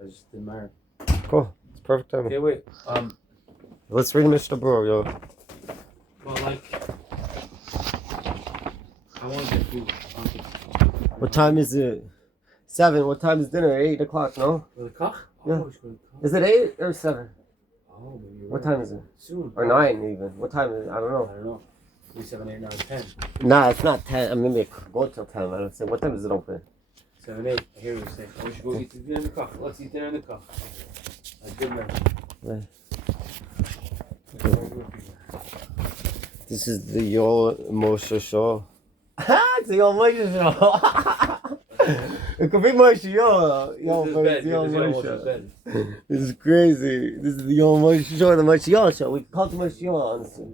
I just didn't matter. Cool. It's perfect timing. Okay, wait. Let's read Mishnah Berurah, yo. Well, like, I want to get food. What time is it? 7. What time is dinner? 8 o'clock, no? For the cock? Yeah. Oh, is it 8 or 7? Oh, maybe you're what right. time is it? Soon. Or 9 even. What time is it? I don't know. I don't know. 3, 7, 8, 9, 10. Nah, it's not 10. I mean, maybe it could go till 10. I don't say. What time is it open? 7, 8. I hear what you're saying. We should go eat dinner in the cock. Let's eat dinner in the cock. That's good, man. Right. This is the Yo Moshe show. It's the Yo Moshe show. It could be Moshe Yo. But it's the Yo Moshe. This is crazy. This is the Yo Moshe show and the Moshe Yo show. We call it the Moshe Yo, honestly.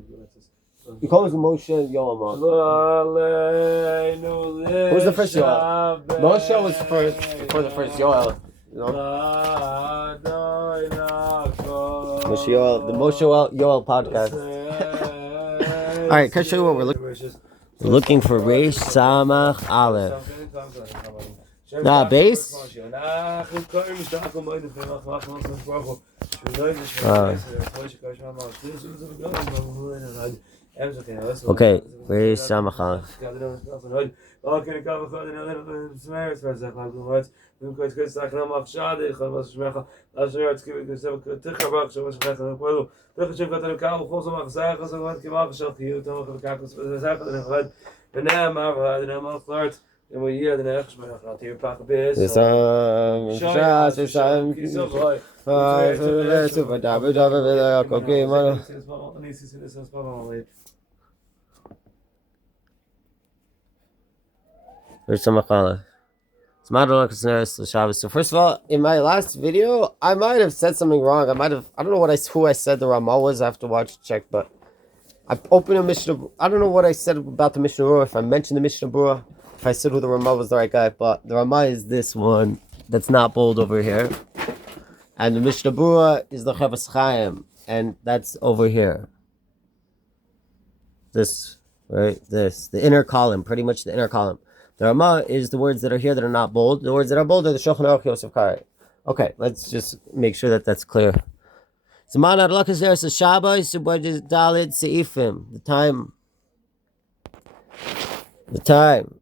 We call it the Moshe Yo. Who's the first Yo? Moshe was first before the first Yoel. You know? Moshe Yoel, the Moshe Yoel podcast. All right, can I show you what we're looking? We're looking for Reish Samach Aleph. Nah, base. Okay, Reish Samach Aleph. So first of all, in my last video, I might have said something wrong. I don't know who I said the Ramah was. I have to check, but I opened a Mishnah. I don't know what I said about the Mishnah Berurah. If I mentioned the Mishnah Berurah, if I said who the Ramah was the right guy, but the Ramah is this one that's not bold over here, and the Mishnah Berurah is the Chavetz Chaim, and that's over here. This, right? This, the inner column, pretty much the inner column. The Ramah is the words that are here that are not bold. The words that are bold are the Shulchan Aruch Yosef Kari. Okay, let's just make sure that that's clear. Zaman Adlakas there says Shabbos Dalit Seifim. The time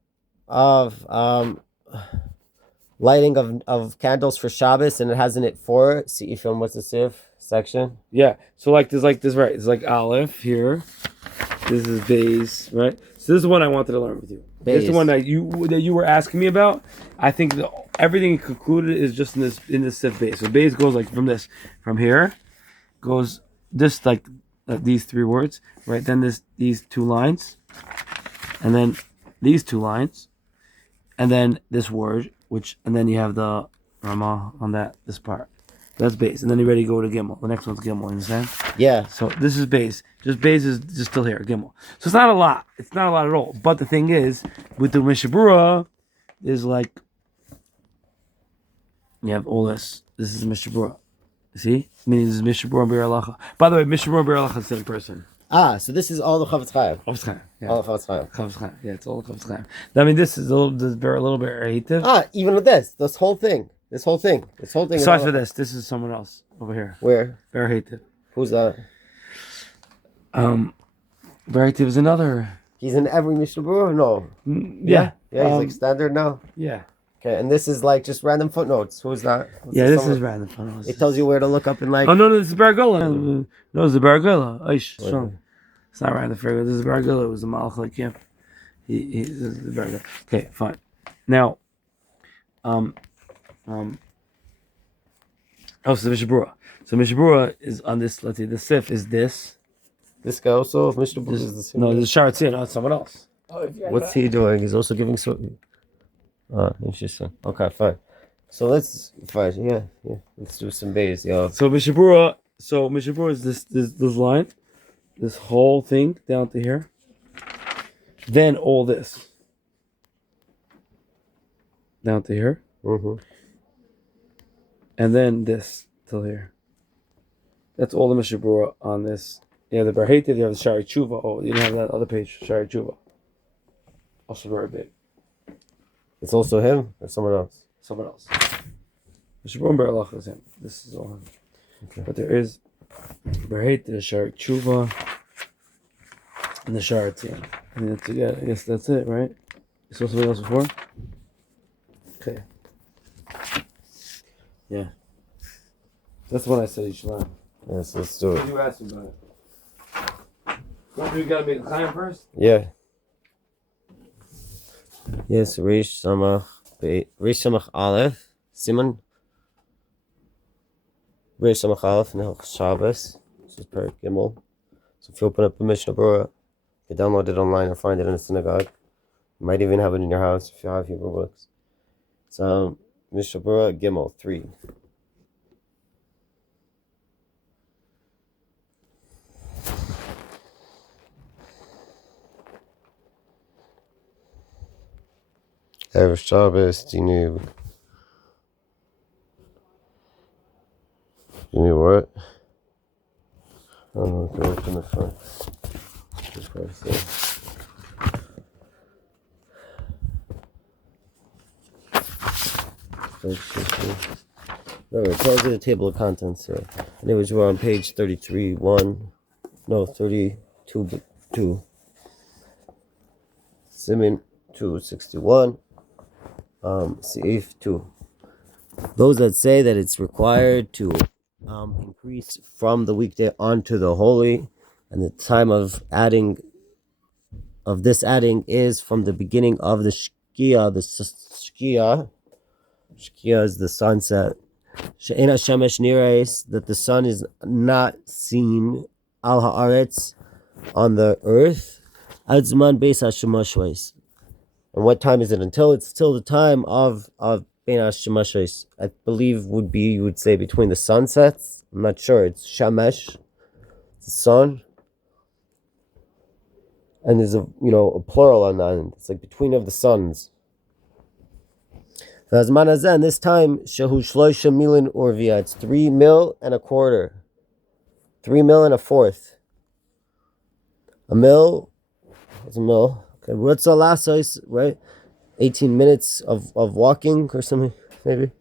of lighting of candles for Shabbos, and it has in it 4 Seifim. What's the Seif section? Yeah. So like there's like this, right? It's like Aleph here. This is Beis, right? So this is the one I wanted to learn with you. Beis. This is the one that you were asking me about. I think everything concluded is just in this Sif Beis. So Beis goes like from here, goes this like these 3 words, right? Then these 2 lines, and then these 2 lines, and then this word, and then you have the Ramah on this part. That's Beis, and then you're ready to go to Gimel. The next one's Gimel, you understand? Yeah. So this is Beis. Just Beis is just still here, Gimel. So it's not a lot. It's not a lot at all. But the thing is, with the Mishnah Berurah, is like, you have all this. This is the Mishnah Berurah. See? Meaning this is Mishnah Berurah and Be'er Halacha. By the way, Mishnah Berurah and Be'er Halacha is the same person. So this is all the Chavetz Chaim. Chavetz Chaim. Yeah. All the Chavetz Chaim. Chavetz Chaim. Yeah, it's all the Chavetz Chaim. I mean, this is a little bit Rehitiv. Even with this whole thing. This whole thing. Besides for this is someone else over here. Where? Be'er Rehitiv. Who's that? Be'er Rehitiv is another. He's in every Mishnah Berurah? No. Yeah. Yeah, he's like standard now? Yeah. Okay, and this is like just random footnotes. Who's that? This is random footnotes. It tells you where to look up in like... Oh, no, this is Baragula. No, it's the Baragula. It's not random footnotes. This is Baragula. It was the Malach Lakim. He's the Baragula. Okay, fine. Now, so the Mishnah Berurah. So Mishnah Berurah is on this, let's see, the Sif is this. This guy also, if Mishnah Berurah is the same. No, this is Sharatzin, no, it's someone else. What's he doing? He's also giving something. Interesting. Okay, fine. So let's do some Beis, yo. So Mishnah Berurah is this line, this whole thing down to here. Then all this down to here. Mm-hmm. And then this till here. That's all the Mishnah Berurah on this. You have the Be'er Heitev, you have the Shari Tshuva. Oh, you didn't have that other page, Shari Tshuva. Also very big. It's also him or someone else? Someone else. This is all. Okay. But there is Berheit, the Sharik Tshuva, and the Sharatim. I guess that's it, right? You saw something else before? Okay. Yeah. That's what I said you should learn. Yes, let's do it. You asked me about it. You gotta make the time first? Yeah. Yes, Rish Samach Aleph, Simon. Rish Samach Aleph, now Shabbos. This is Per Gimel. So if you open up the Mishnah Berurah, you can download it online or find it in a synagogue. You might even have it in your house if you have Hebrew books. It's Mishnah Berurah Gimel 3. Erev Shabbos, Dinu what? I don't know if you open the front. Just press it. No, it tells you the table of contents here. And it was on page 32. Siman 261. Seif 2. Those that say that it's required to increase from the weekday onto the holy, and the time of this adding is from the beginning of the Shkia. The Shkia is the sunset. She'ena shemesh nirais, that the sun is not seen al haaretz, on the earth. Ad zman beis hashemashos. And what time is it? It's till the time of bein hashemashos. I believe you would say between the sunsets. I'm not sure. It's shemesh, the sun. And there's a plural on that end. It's like between of the suns. And this time, shehu shloisha milin urvia. It's 3 mil and a quarter. 3 mil and a fourth. A mil. What's a mil? Okay, what's the last size, right? 18 minutes of walking or something, maybe.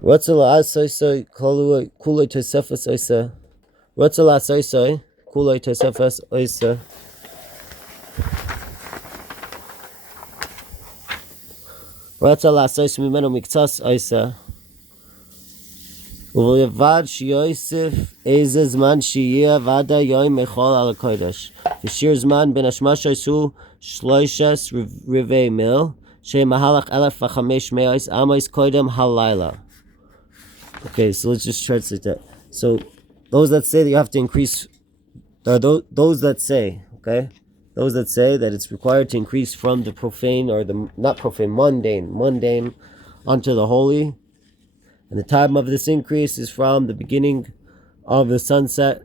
What's the last size? Kulay tosefas oisa. What's the last size? Kulay tosefas oisa. What's the last size? Mimeno miktas oisa. Ulevad shiyosef eze zman shiyah vada yoim mechol al kodesh. V'shir zman ben hashmashos hu shloishes rivei mil she mahalach elef v'chamesh me'os amos kodem halayla. Okay, so let's just translate that. So those that say that you have to increase, those that say, okay, those that say that it's required to increase from the profane or the not profane, mundane onto the holy. And the time of this increase is from the beginning of the sunset,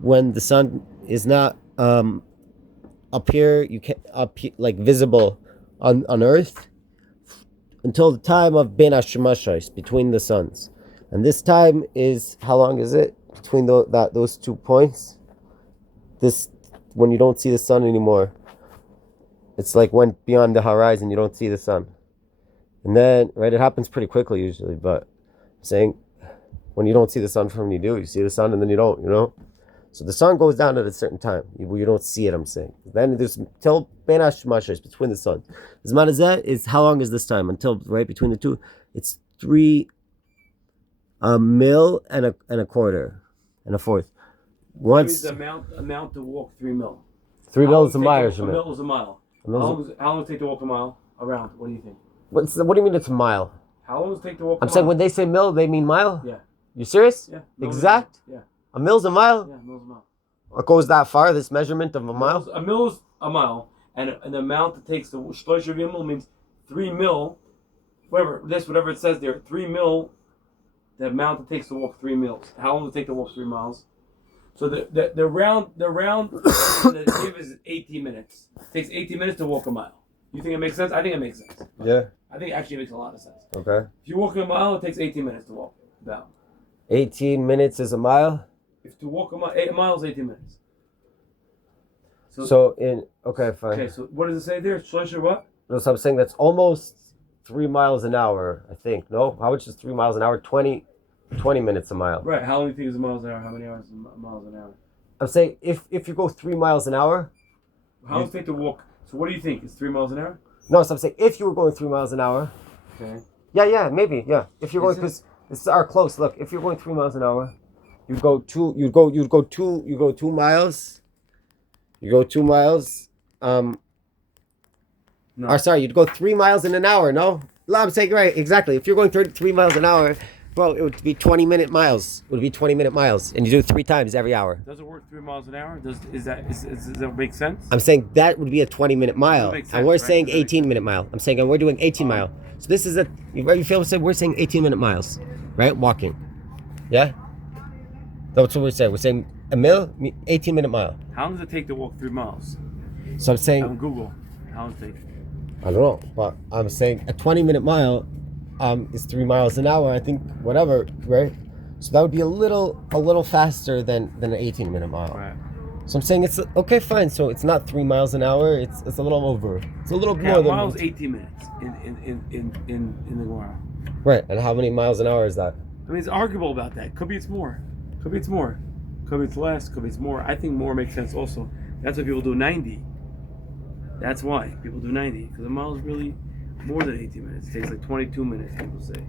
when the sun is not up here, like visible on earth, until the time of Ben Hashemashos, between the suns. And this time is, how long is it between those 2 points? This, when you don't see the sun anymore, it's like when beyond the horizon you don't see the sun. And then, right, it happens pretty quickly usually, but I'm saying when you don't see the sun from when you see the sun and then you don't, So the sun goes down at a certain time. You don't see it, I'm saying. Then there's till Ben Hashemashos, between the suns. Zman hazeh is, how long is this time? Until, right, between the two, it's 3 mil and a quarter and a fourth. Once the amount to walk 3 mil. 3 mil is a mile. A mil is a mile. How long does it take to walk a mile around? What do you think? What do you mean it's a mile? How long does it take to walk a mile? I'm saying when they say mil, they mean mile? Yeah. You serious? Yeah. Exact? Yeah. A mil's a mile? Yeah, a mil's a mile. It goes that far, this measurement of a mile? A mil's a mile, and the amount it takes to shlosh mil means 3 mil, whatever it says there, 3 mil, the amount it takes to walk 3 mils. How long does it take to walk 3 miles? So the round that they give is 18 minutes. It takes 18 minutes to walk a mile. You think it makes sense? I think it makes sense. Yeah. I think it actually makes a lot of sense. Okay. If you walk a mile, it takes 18 minutes to walk about. 18 minutes is a mile? If to walk a mile is 18 minutes. Okay, fine. Okay, so what does it say there? Shlosh what? No, so I'm saying that's almost 3 miles an hour, I think. No? How much is 3 miles an hour? 20 minutes a mile. Right. How many things is miles an hour? How many hours is miles an hour? I'm saying if you go 3 miles an hour. How long does it take to walk? So what do you think? It's 3 miles an hour? No, so I'm saying if you were going 3 miles an hour. Okay. Yeah, maybe, yeah. If you're going, because this is our close. Look, if you're going 3 miles an hour, you go 2 miles. You go 2 miles. No. Or sorry, you'd go 3 miles in an hour. No, I'm saying right, exactly. If you're going 3 miles an hour, well, it would be 20-minute miles. It would be 20-minute miles, and you do it 3 times every hour. Does it work 3 miles an hour? Does that make sense? I'm saying that would be a 20-minute mile, Sense, and we're right? saying 18-minute mile. I'm saying, and we're doing 18 mile. So this is you feel? So we're saying 18-minute miles, right? Walking. Yeah. That's what we're saying. We're saying 18-minute mile. How long does it take to walk 3 miles? So I'm saying. On Google. How long does it take? I don't know, but I'm saying a 20-minute mile is 3 miles an hour. I think whatever, right? So that would be a little faster than an 18-minute mile. Right. So I'm saying it's okay, fine. So it's not 3 miles an hour. It's a little over. It's a little more than. Miles 18 minutes in the Gemara. Right, and how many miles an hour is that? I mean, it's arguable about that. Could be it's more. Could be it's more. Could be it's less. Could be it's more. I think more makes sense also. That's why people do 90. That's why people do 90, because a mile is really more than 18 minutes. It takes like 22 minutes, people say.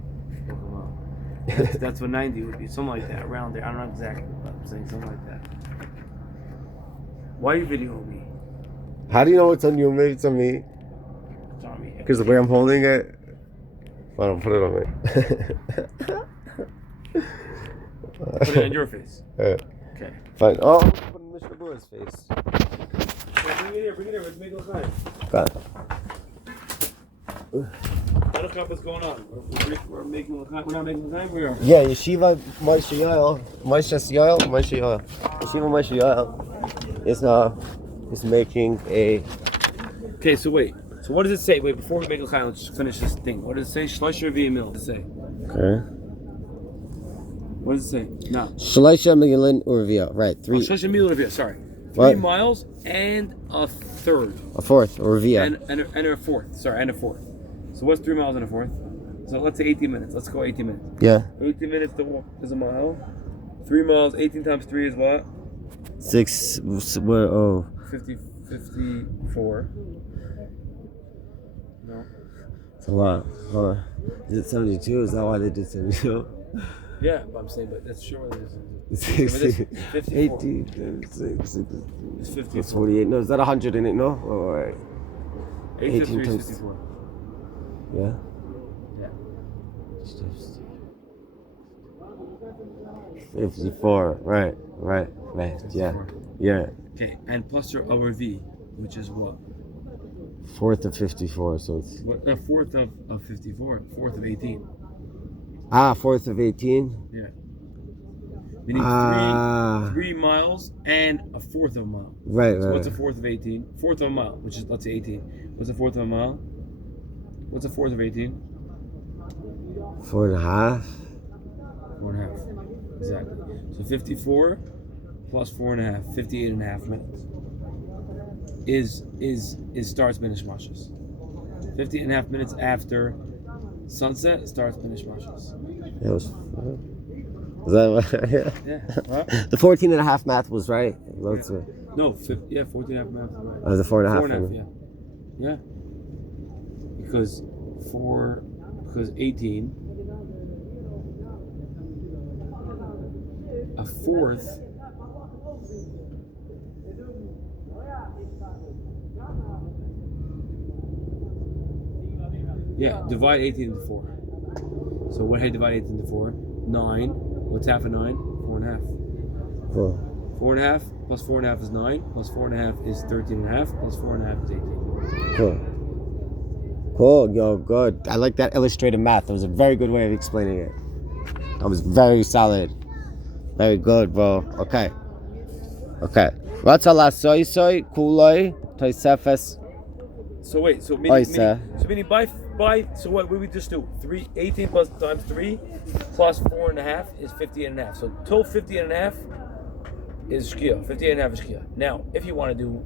That's what 90 would be, something like that, around there. I don't know exactly, but I'm saying something like that. Why are you videoing me? How do you know it's on you? Maybe it's on me. It's on me. Because the way I'm holding it. I don't put it on me. Put it on your face. Okay. Fine. Oh, I'm put it on Mr. Boy's face. Bring it here. Let's make it look nice. Got it. What's going on? We're making look nice. We're not making look nice. We are. Yeah, Yeshiva Moshe Yael. Yeshiva Moshe Yael is making a. Okay, so wait. So what does it say? Wait, before we make look nice, let's just finish this thing. What does it say? Shlosh v'yamil. What does it say? Okay. What does it say? No. Shlosh Megilin Urvia. Right. 3. Shlosh v'yamil. Sorry. 3 What? miles and a third. A fourth, or via. And a fourth. Sorry, and a fourth. So what's 3 miles and a fourth? So let's say 18 minutes. Let's go 18 minutes. Yeah. 18 minutes to walk is a mile. 3 miles, 18 times 3 is what? 6. What? Oh. 54. No. It's a lot. Hold on. Is it 72? Is that why they did 72? Yeah, but I'm saying, but that's sure what it is. 60, 54. 18, 6, It's 54. it's 48. No, is that 100 in it? No? Oh, all right. 18 18 times times- 54. Yeah? Yeah. 54. Right. Yeah. 54. Yeah. Okay, and plus your over V, which is what? Fourth of 54, so it's. What? A fourth of 54. Fourth of 18. Fourth of 18? Yeah. Meaning 3 miles and a fourth of a mile. Right, So right. what's a fourth of 18? Fourth of a mile, which is, let's say 18. What's a fourth of a mile? What's a fourth of 18? 4.5? 4.5. Exactly. So 54 plus 4.5, 58.5 minutes. Is starts Minish Mashas. 58.5 minutes after sunset starts Minish Mashas. It was. Is that what? Yeah. What? The 14.5 math was right. No, 14.5 minutes. Right. Oh, the 4.5. 4.5, yeah. Because 18, a fourth. Yeah, divide 18 into 4. So what? How do you divide 18 into 4? 9. What's half of 9? 4.5. 4.5 plus 4.5 is 9. Plus 4.5 is 13.5. Plus 4.5 is 18. Cool, yo, good. I like that illustrated math. That was a very good way of explaining it. That was very solid. Very good, bro. Okay. Ratza la soy kuloi toisefes. So wait, so meaning by so what would we just do? 18 plus times 3 plus 4.5 is 58.5. So till 58.5 is shkia. 58.5 is shkia. Now, if you want to do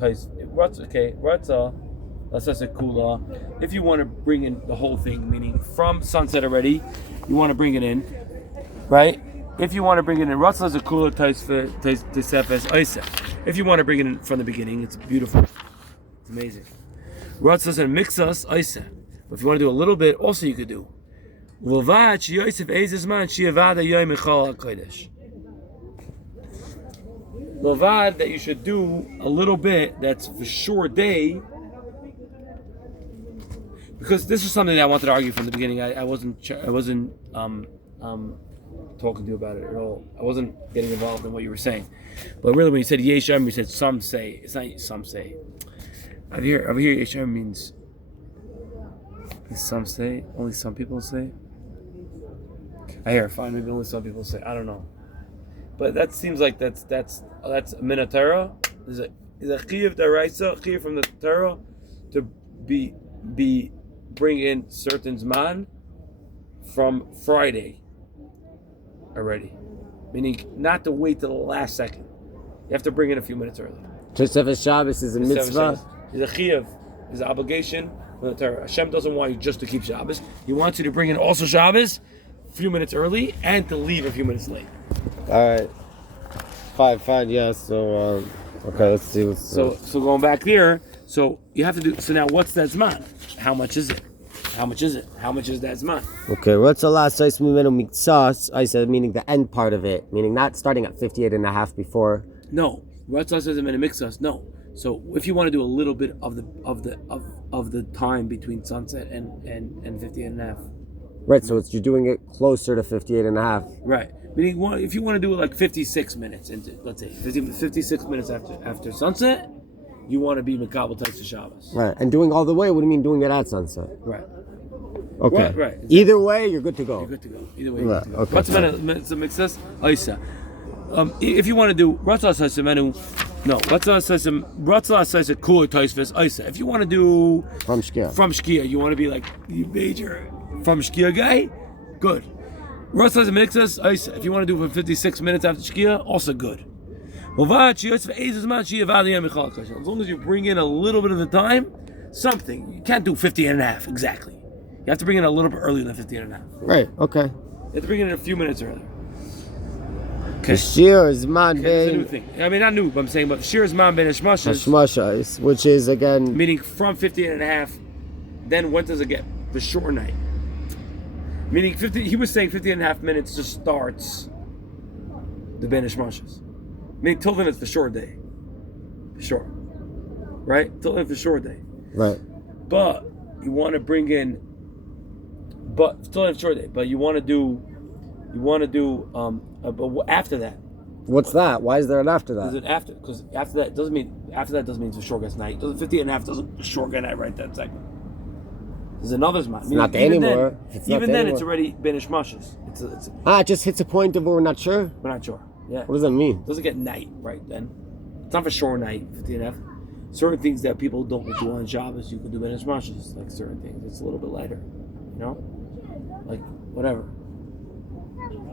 Ratza, Lasasa Kula. If you want to bring in the whole thing, meaning from sunset already, you want to bring it in, right? If you want to bring it in, Ratzasa Kula Tesefes Isa. If you want to bring it in from the beginning, it's beautiful. It's amazing. Ratzasa and Mixas Isa. But if you want to do a little bit, also you could do. Lovad Yosef Ezesman Shiavada Yom Echal HaKodesh. Lovad, that you should do a little bit, that's for sure day, because this is something that I wanted to argue from the beginning. I wasn't talking to you about it at all. I wasn't getting involved in what you were saying. But really, when you said Yesham, you said some say. It's not some say. Over here Yesham means some say. Only some people say. I hear fine. Maybe only some people say. I don't know. But that seems like that's Minatara. Is a chiyuv daraisa, chiyuv from the Torah, to be bring in certain zman from Friday already, meaning not to wait till the last second. You have to bring in a few minutes early. Tosefes Shabbos is a mitzvah. Is a chiyuv, is an obligation from the Torah. Hashem doesn't want you just to keep Shabbos. He wants you to bring in also Shabbos a few minutes early and to leave a few minutes late. All right. Fine, yeah. So, okay, let's see what's... So going back there, so you have to do... So now, what's that zman? How much is it? How much is that zman? Okay, what's the last size mimenu miktsas? I said, meaning the end part of it, meaning not starting at 58 and a half before. No. Ratzah says in mixas. No. So if you want to do a little bit of the time between sunset and 58 and a half. Right, so you're doing it closer to 58 and a half. Right. Meaning, if you want to do it like 56 minutes into, let's say, 56 minutes after sunset, you want to be Makabel Taisa Shabbos. Right, and doing all the way, what do you mean doing it at sunset? Right. Okay. Right. Either way, you're good to go. You're good to go. Either way, you're good to go. Okay. What's the mixes? Aisa. If you want to do Ratzah Saisa Menu, no, Ratzah Saisa Kula Taisves Aisa. If you want to do From Shkia, you want to be like you major from Shkia guy, good. Ratzah Mixes Aisa. If you want to do it for 56 minutes after Shkia, also good. As long as you bring in a little bit of the time, something. You can't do 50 and a half exactly. You have to bring in a little bit earlier than 50 and a half. Right, okay. You have to bring in a few minutes earlier. Okay. Shir Zman It's a new thing. I mean, not new, but I'm saying, but Shir Zman Ben Hashmashas, which is again... meaning from 50 and a half, then when does it get? The short night. Meaning 50, he was saying 50 and a half minutes just starts the Ben Hashmashas. Meaning till then it's the short day. Sure. Right? Till then it's the short day. Right. But you want to bring in, but still have short day, but you want to do but after that. What's that? Why is there an after that? Is it after? Because after that doesn't mean it's a short guess night. 50 and a half doesn't short guess night right that second. There's another zman. It's not there anymore. Even then, it's already banish mashas. It just hits a point of where we're not sure. We're not sure. Yeah. What does that mean? It doesn't get night right then. It's not for sure night. 50 and a half. Certain things that people don't do on Shabbos, you can do banish mashas. Like certain things, it's a little bit lighter. You know, like whatever.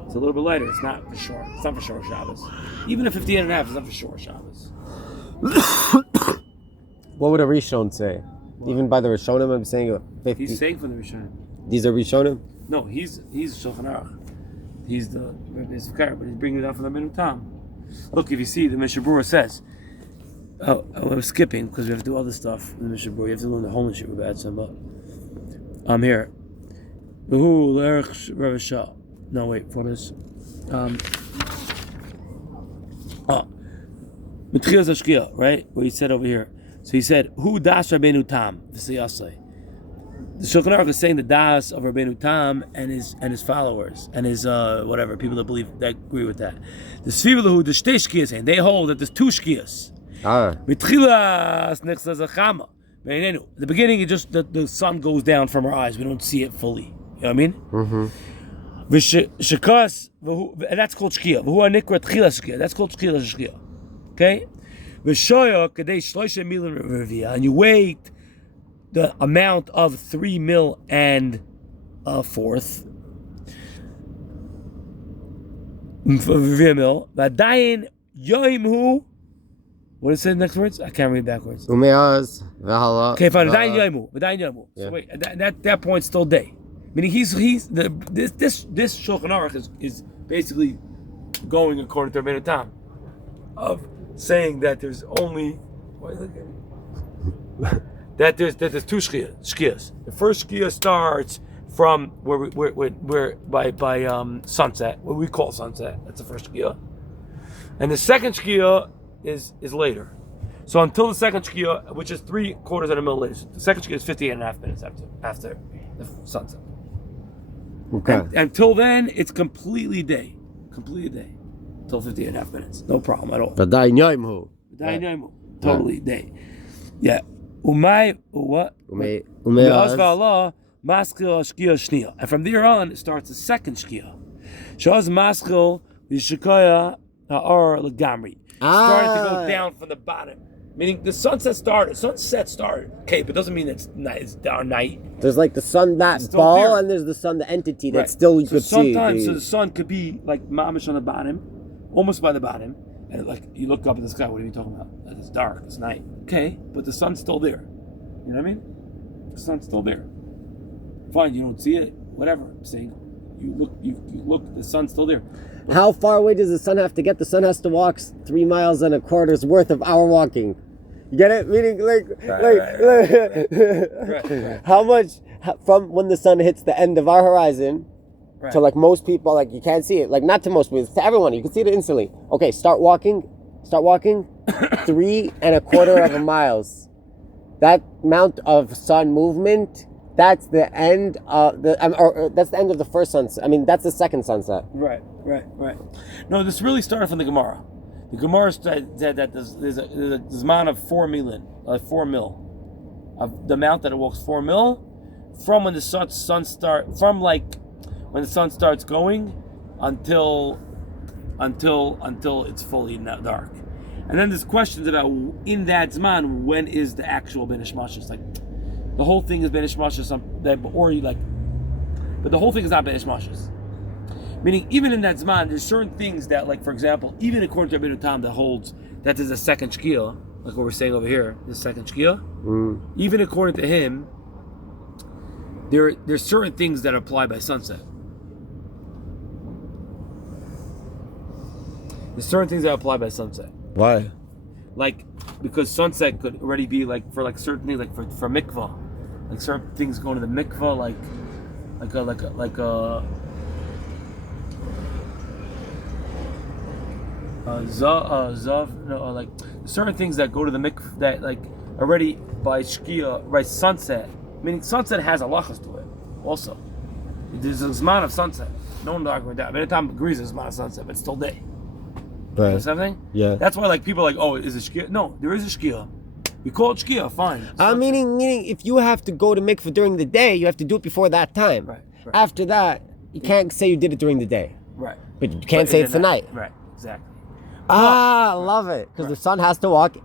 It's a little bit lighter. It's not for sure. It's not for sure Shabbos. Even at 50 and a half, it's not for sure Shabbos. What would a Rishon say? What? Even by the Rishonim, I'm saying 50. He's saying from the Rishonim. These are Rishonim? No, he's Shulchan Aruch. He's the Rebbe, but he's bringing it out from the Minutam. Look, if you see, the Mishnah Berurah says, I'm skipping because we have to do other stuff in the Mishnah Berurah. You have to learn the whole Mishnah Berurah, but I'm here. No, wait, for this. Mitchilas Hashkia, right? What he said over here. So he said, "Who das Rabbeinu Tam?" The Shulchan Aruch is saying the das of Rabbeinu Tam and his followers and his whatever people that agree with that. The Svivalahu, the Shtei Shkias saying they hold that there's two Shkias. Mitchilas Nechzas Achama. At the beginning, it just the sun goes down from our eyes. We don't see it fully. You know what I mean? Mm-hmm. And that's called Shkia. That's called Shkia. Okay? And you wait the amount of 3 mil and a fourth. What is it next words? I can't read backwards. Umeaz, Vahala. Okay, fine. V'dayin yomu. Yeah. So wait, that point's still day. Meaning this Shulchan Aruch is basically going according to Rabbeinu Tam of saying that there's only that there's two shkias. The first shkia starts from where by sunset, what we call sunset. That's the first shkia, and the second shkia is later. So until the second shkia, which is 3/4 of a mil later, the second shkia is 58.5 minutes after the sunset. Okay. And until then, it's completely day. Until 58.5 minutes. No problem at all. V'dayin yomu. Totally day. Yeah. Umay, what? Umeaz. And from there on, it starts the second shkia. Shaz maskil v'shikoya ha'or legamri. Starting to go down from the bottom. Meaning the sunset started. Okay, but it doesn't mean it's our night. There's like the sun, that ball, there. And there's the sun, the entity that still you could see. So the sun could be like mamish on the bottom, almost by the bottom, and like you look up at the sky. What are you talking about? Like it's dark. It's night. Okay, but the sun's still there. You know what I mean? The sun's still there. Fine, you don't see it. Whatever. I'm saying, you look. The sun's still there. How far away does the sun have to get? The sun has to walk 3 miles and a quarter's worth of our walking. You get it? Meaning, right. How much from when the sun hits the end of our horizon to like most people, like you can't see it. Like not to most people, to everyone. You can see it instantly. Okay, start walking. 3.25 miles. That amount of sun movement. That's the end of that's the end of the first sunset. I mean, that's the second sunset. Right. No, this really started from the Gemara. The Gemara said that there's a amount of 4 mil, of the amount that it walks 4 mil from when the sun starts when the sun starts going until it's fully dark. And then there's questions about in that Zman, when is the actual Benish Mashas? Like the whole thing is Benish Mashas, but the whole thing is not Benish Mashas. Meaning, even in that Zman, there's certain things that, like, for example, even according to Rabbeinu Tam that holds that there's a second shkia, like what we're saying over here, the second shkia, even according to him, there's certain things that apply by sunset. There's certain things that apply by sunset. Why? Like, because sunset could already be, like, for, like, certain things, like, for mikvah. Like, certain things going to the mikvah, like like certain things that go to the mikvah that like already by shkia, right? Sunset, meaning sunset has halachas to it. Also, there's a zman of sunset. No one's arguing that. Every time agrees there's a zman of sunset, but it's still day. Right. You know something? Yeah. That's why like people are like, oh, is it shkia? No, there is a shkia. We call it shkia. Fine. Meaning, if you have to go to mikvah during the day, you have to do it before that time. Right. After that, you can't say you did it during the day. Right. But you can't say it's the night. Right. Exactly. I love it. Because the sun has to walk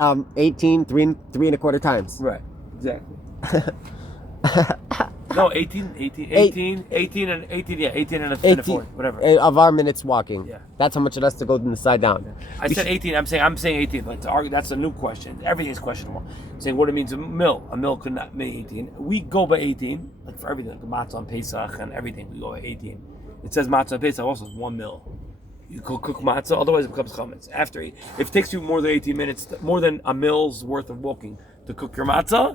18, 3.25 times. Right. Exactly. No, 18 and a fourth, whatever. Of our minutes walking. Yeah. That's how much it has to go inside down. Yeah. I said 18. I'm saying 18. But to argue, that's a new question. Everything's questionable. I'm saying what it means a mil. A mil could not mean 18. We go by 18, like for everything, like the matzah on Pesach and everything. We go by 18. It says matzah on Pesach also is 1 mil. You cook matzah, otherwise it becomes chametz. After if it takes you more than 18 minutes, more than a mil's worth of walking to cook your matzah,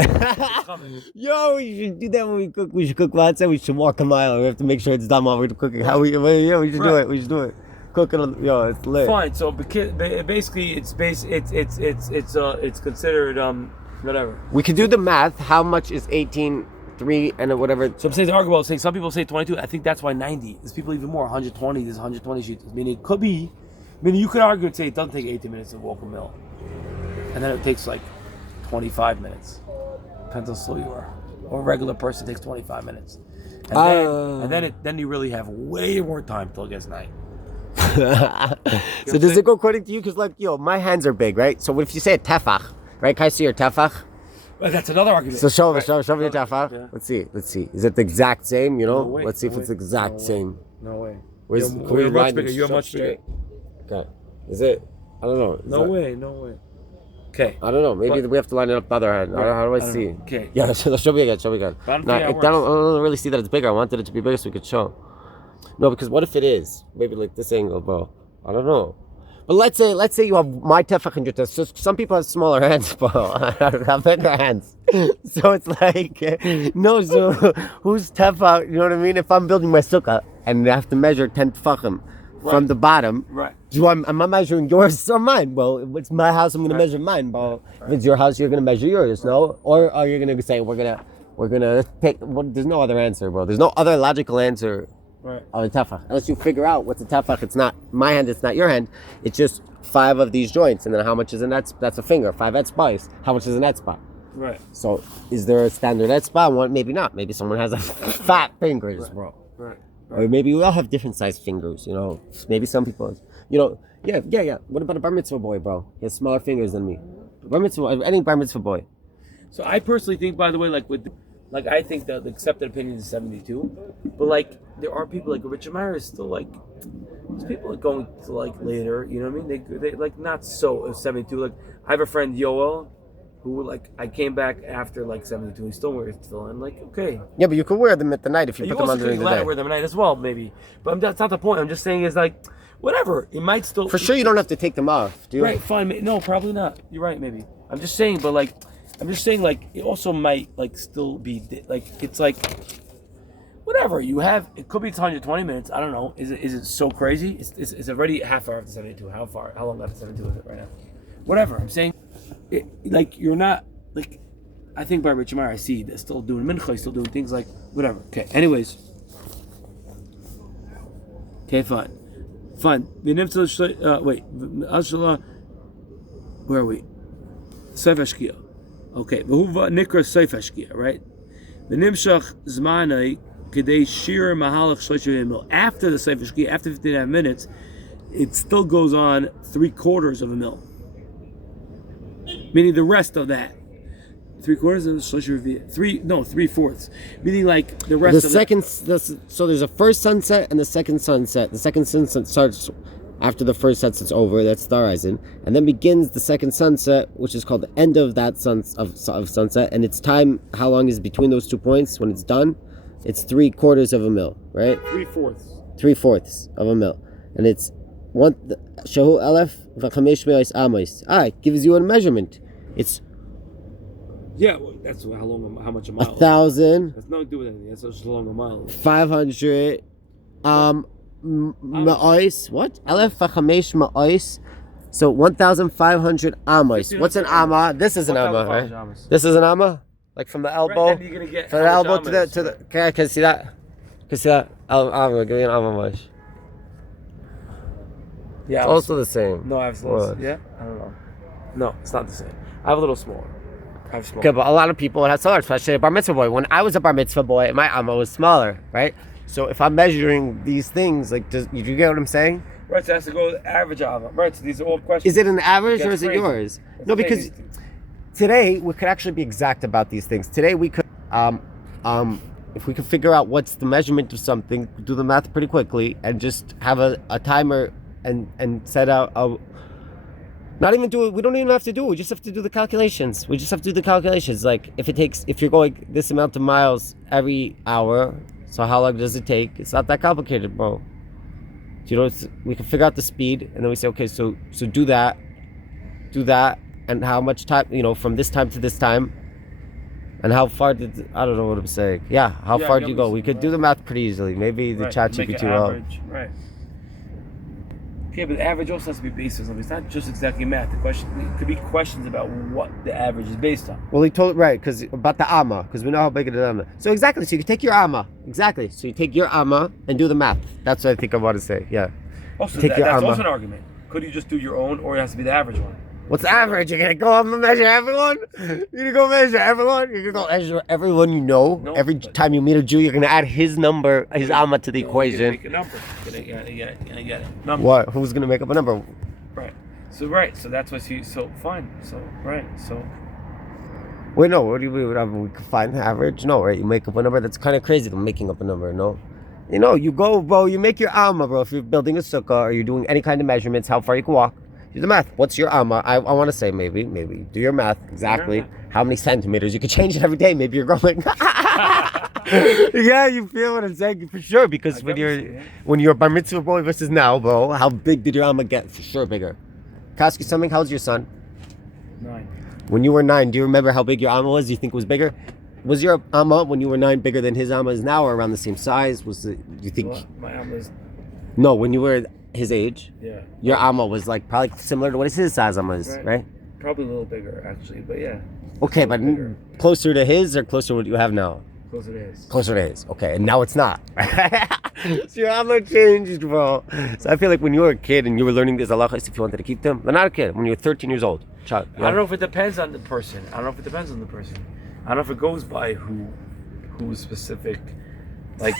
yo, we should do that when we cook. We should cook matzah. We should walk a mile. We have to make sure it's done while we're cooking. We should do it. We should do it. Cook it. It's lit. Fine. So basically, it's considered whatever. We could do the math. How much is 18? 3 and whatever. So I'm saying arguable, saying some people say 22. I think that's why 90. There's people even more 120. There's 120 sheets. I mean, it could be. I mean, you could argue and say it doesn't take 18 minutes to walk a mill, and then it takes like 25 minutes. Depends how slow you are. Or a regular person takes 25 minutes, and then you really have way more time till it gets night. So does it go according to you? Because like my hands are big, right? So what if you say a tefach, right? Can I see your tefach? Well, that's another argument. So show me your tefach. Yeah. Let's see. Is it the exact same? No way, Let's see if it's the exact same. No way. You're much bigger. You're much bigger. Okay. Is it? I don't know. No way. Okay. I don't know. Maybe we have to line it up the other hand. Right. How do I don't see? know. Okay. Yeah, show me again. Show me again. I don't No, think I that don't really see that it's bigger. I wanted it to be bigger so we could show. No, because what if it is? Maybe like this angle, bro. I don't know. But let's say you have my tefach and your tefach. So some people have smaller hands, bro. have bigger hands. So it's like, no, so who's tefach? You know what I mean? If I'm building my sukkah and I have to measure 10 tefachim from the bottom, right? Am I measuring yours or mine? Well, it's my house. I'm gonna measure mine, bro. If it's your house, you're gonna measure yours, no? Or are you gonna say we're gonna pick? Well, there's no other answer, bro. There's no other logical answer. Right. Of a tefach, unless you figure out what's a tefach. It's not my hand, it's not your hand. It's just 5 of these joints, and then how much is an etzbah? That's a finger. 5 etzbahs. How much is an etzbah? Right. So, is there a standard etzbah? One, maybe not. Maybe someone has a fat fingers, bro. Right. Or maybe we all have different sized fingers. You know, maybe some people, you know, yeah. What about a bar mitzvah boy, bro? He has smaller fingers than me. Bar mitzvah, any bar mitzvah boy. So I personally think, by the way, like I think that the accepted opinion is 72, but like there are people like Richard Meyer is still like these people are going to like later, you know what I mean? They like not so 72. Like I have a friend Yoel, who like I came back after like 72. He still wears tefillin. Like okay, Yeah, but you could wear them at the night if you put them also on during could the day. wear them at night as well, maybe. But that's not the point. I'm just saying is like whatever. It might still For sure, you don't have to take them off, do you? right. Fine. No, probably not. You're right. Maybe. I'm just saying, but like. I'm just saying, like, it also might, like, still be, like, it's like, whatever, you have, it could be 120 minutes, I don't know, is it so crazy? It's already half hour after 72, how long after 72 is it right now? Whatever, I'm saying, like, you're not, like, I think by Richard Meyer, I see, they're still doing mincha, still doing things like, whatever, okay, anyways. Okay, fine. Wait, where are we? Seif okay, nikra seif hashkia, right? V'nimshach zmanai kedei shir mahalach shleishim mil. After the seif hashkia, after 15.5 minutes, it still goes on 3/4 of a mil. Meaning the rest of that. 3/4 of shleishim 3/4. Meaning like the rest of that. So there's a first sunset and the second sunset. The second sunset starts after the first sunset's over, that's the horizon, and then begins the second sunset, which is called the end of that of sunset, and its time, how long is between those 2 points when it's done? It's 3/4 of a mil, right? 3/4. 3/4 of a mil, and it's one shahu alef v'chamesh me'os amos. It gives you a measurement. It's that's how much a mile. 1,000. That's nothing to do with anything. That's just how long a mile. 500. Ma'os, what? Alef v'chamesh ma'os. So 1,500 amos. What's an amma? This is an amma, right? This is an amma, like from the elbow. Right, then you're gonna get from the elbow to the. Can I see that? Can see that? Amma, give me an amma, much. Yeah. It's also the same. No, I have little. Yeah, I don't know. No, it's not the same. I have a little smaller. Okay, but a lot of people have smaller, especially a bar mitzvah boy. When I was a bar mitzvah boy, my amma was smaller, right? So if I'm measuring these things, like, do you get what I'm saying? Right, so it has to go with average amma. Right, so these are all questions. Is it an average or is it yours? No, because today we could actually be exact about these things. Today we could, if we could figure out what's the measurement of something, do the math pretty quickly, and just have a timer and set out a. Not even do it. We don't even have to do it. We just have to do the calculations. Like if you're going this amount of miles every hour. So how long does it take? It's not that complicated, bro. You know, we can figure out the speed, and then we say, okay, so do that, and how much time, you know, from this time to this time, and how far did I don't know what I'm saying. Yeah, how far do you go? We could do the math pretty easily. Maybe the chat GPT will. Right. Okay, but the average also has to be based on something. It's not just exactly math. The question, it could be questions about what the average is based on. Well, he told right because about the amma, because we know how big it is. Amma. So exactly, so you can take your amma. Exactly, so you take your amma and do the math. That's what I think I want to say. Yeah. Also, that's also an argument. Could you just do your own, or it has to be the average one? What's the average? You're gonna go up and measure everyone? You're gonna go measure everyone? You're gonna go measure everyone you know? No, every time you meet a Jew, you're gonna add his number, his amma to the equation. Make a number. Gonna get it. Number. What? Who's gonna make up a number? Right. So that's what so fine. So right. So. Wait, no. What do you mean? We can find the average? No, right? You make up a number. That's kind of crazy. Than making up a number. No. You know, you go, bro. You make your amma, bro. If you're building a sukkah or you're doing any kind of measurements, how far you can walk. Do the math. What's your amma? I want to say maybe. Do your math exactly. How many centimeters? You could change it every day. Maybe you're growing. Yeah, you feel what I'm saying for sure. Because when you're bar mitzvah boy versus now, bro, how big did your amma get? For sure, bigger. Can I ask you something? How's your son? 9. When you were 9, do you remember how big your amma was? Do you think it was bigger? Was your amma when you were 9 bigger than his amma is now, or around the same size? Was it? Do you think? Well, my amma is. No, when you were his age. Yeah. Your amma was like probably similar to what his size amma is, right? Probably a little bigger actually, but yeah. Okay, but closer to his or closer to what you have now? Closer to his. Closer to his. Okay, and now it's not. So your amma changed, bro. So I feel like when you were a kid and you were learning these halachas, if you wanted to keep them, but not a kid, when you were 13 years old, child. I don't know if it depends on the person. I don't know if it goes by who's specific, like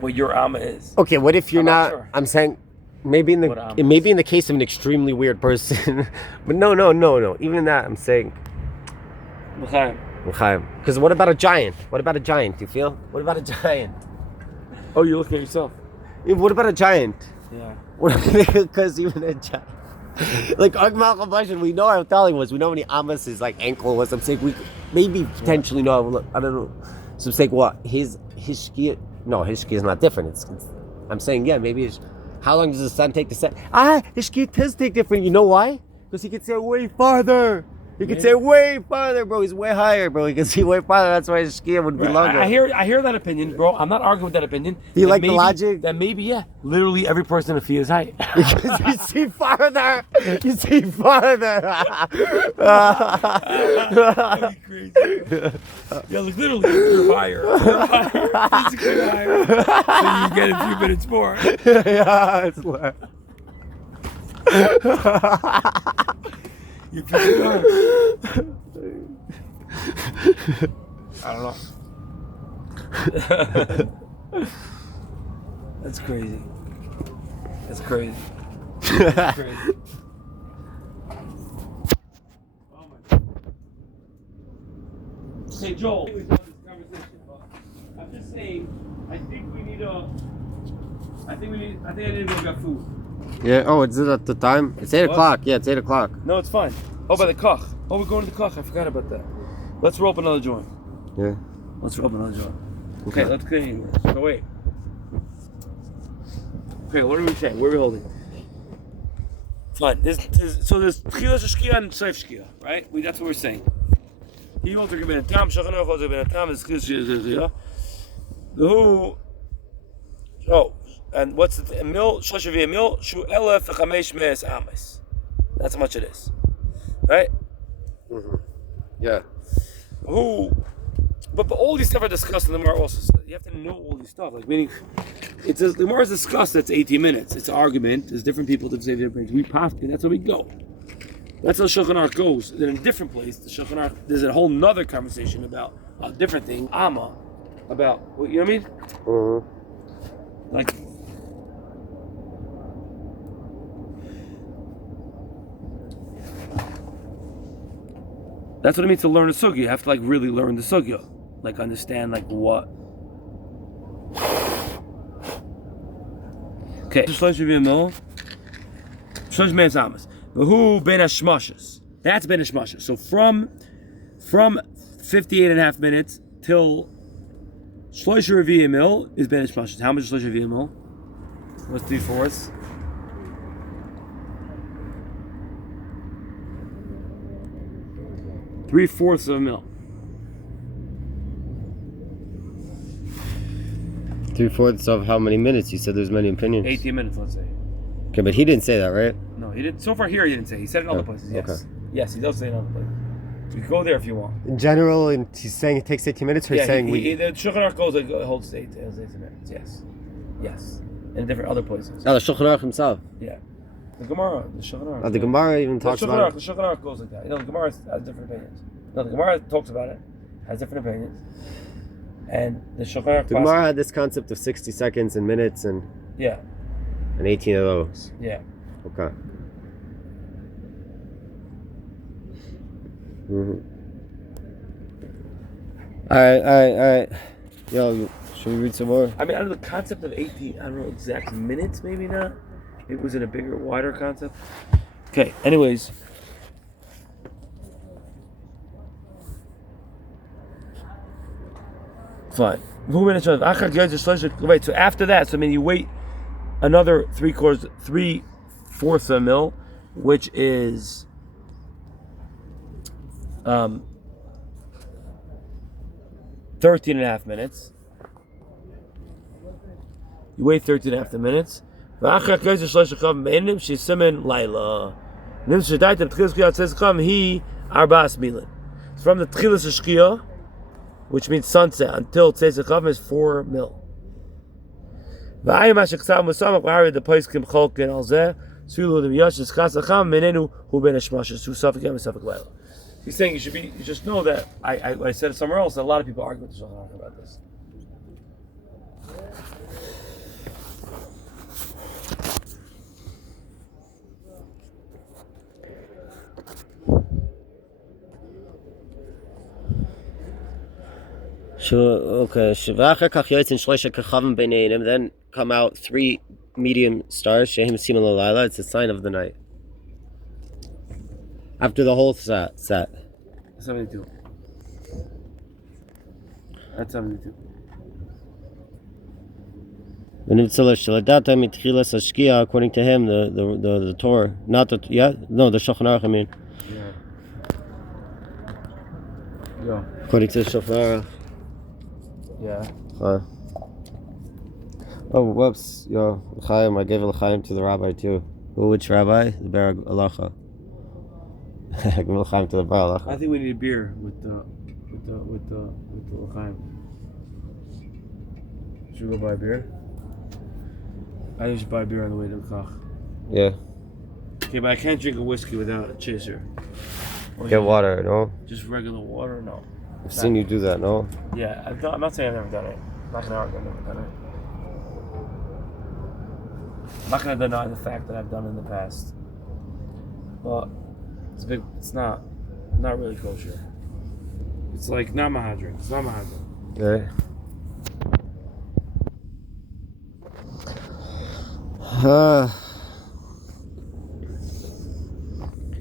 what your amma is. Okay, what if you're not? Sure. I'm saying maybe in the case of an extremely weird person, but no. Even in that, I'm saying. Because what about a giant? Do you feel? What about a giant? Oh, you're looking at yourself. Yeah, what about a giant? Yeah. Because even a giant. Like we know how telling was. We know how many amas his like ankle was. I'm saying we maybe potentially know. I don't know. So I'm saying what his ski. No, his ski is not different. I'm saying maybe. How long does the sun take to set? His ski does take different. You know why? Because he could say way farther. He could say way farther, bro. He's way higher, bro. He can see way farther. That's why his ski would be longer. I hear that opinion, bro. I'm not arguing with that opinion. Do you like the logic? That maybe, literally every person in Fia's height. Because you see farther. You see farther. Crazy. Yeah, like literally, you're higher. Physically higher. So you get a few minutes more. Yeah, it's less. You feel hard. I don't know. That's crazy. That's crazy. Oh my God. Hey Joel, we have this conversation, but I'm just saying, I think I need to go get food. Yeah, oh, is it at the time? It's 8 o'clock. Yeah, it's 8 o'clock. No, it's fine. Oh, by the koch. Oh, we're going to the koch. I forgot about that. Let's roll up another joint. Yeah. Let's roll up another joint. Okay, let's continue. So wait. Okay, what are we saying? Where are we holding? Fine. So there's tchilas shkia and seif shkia, right? That's what we're saying. He holds to ben tam, shachan holds to ben tam, is tchilas shkia. Who? Oh. And what's the mil? Shoshavi mil shu elef chamesh me'es ames. That's how much it is, right? Mm-hmm. Yeah. Who? But all these stuff are discussed in the Gemara also. So you have to know all these stuff. Like meaning, the Gemara is discussed. That's 18 minutes. It's an argument. There's different people that say different things. We paskin. That's how we go. That's how Shulchan Aruch goes. Then in a different place, the Shulchan Aruch, there's a whole nother conversation about a different thing. Amma, about you know what I mean? Mm-hmm. Like. That's what it means to learn the sugya. You have to like really learn the sugya, like understand like what. Okay. Who ben hashmashes? That's ben hashmashes. So from 58 and a half minutes till shloisha revi'ah mil is ben hashmashes. How much is shloisha revi'ah mil? What's 3/4? Three-fourths of a mil. 3/4 of how many minutes? You said there's many opinions. 18 minutes, let's say. Okay, but he didn't say that, right? No, he didn't. So far here, he didn't say. He said it in other places. Yes. Okay. Yes, he does say it in other places. You can go there if you want. In general, and he's saying it takes 18 minutes, or he's saying the Shulchan Aruch goes holds 18 minutes. Yes. In different other places. Oh, the Shulchan Aruch himself. Yeah. The Gemara, the Shulchan Aruch. Oh, the Gemara even talks about it. The Shulchan Aruch goes like that. The Gemara has different opinions. No, the Gemara talks about it, has different opinions, and the Shulchan Aruch. The Gemara had this concept of 60 seconds and minutes, and 18 of those. Yeah. Okay. Mm-hmm. All right. Yo, should we read some more? I mean, out of the concept of 18, I don't know exact minutes, maybe not. It was in a bigger, wider concept. Okay, anyways. Fine. Right, so after that, so I mean you wait another 3/4 of a mil, which is 13.5 minutes. You wait 13.5 minutes. She's simin laila. He arbas milin. From the tchilas shkia, which means sunset, until Tzeiz Chacham is 4 mil. The place can cholkin al zeh. Sulu the miyashes chasacham menenu hu ben hashmashes hu safek yom safek laila. He's saying you just know that I said it somewhere else. A lot of people argue with the Shulchan Aruch about this. Okay, then come out 3 medium stars. Shehim Siman Laila. It's a sign of the night. After the whole set. 72. That's 72. According to him, the Torah, not the the Shulchan Aruch. I mean, Yeah. According to the Shulchan Aruch. Yeah. Oh, whoops. Yo, L'chaim, I gave a L'chaim to the rabbi too. Which rabbi? The Bar Alacha. I gave a L'chaim to the Bar Alacha. I think we need a beer with the L'chaim. Should we go buy a beer? I think we should buy a beer on the way to the Kach. Yeah. Okay, but I can't drink a whiskey without a chaser. Get water, no? Just regular water, no. I've seen you do that, no? Yeah, I'm not saying I've never done it. I'm not gonna argue I've never done it. I'm not gonna deny the fact that I've done it in the past. But it's not really kosher. It's like not mahadrin. It's not mahadrin. Okay.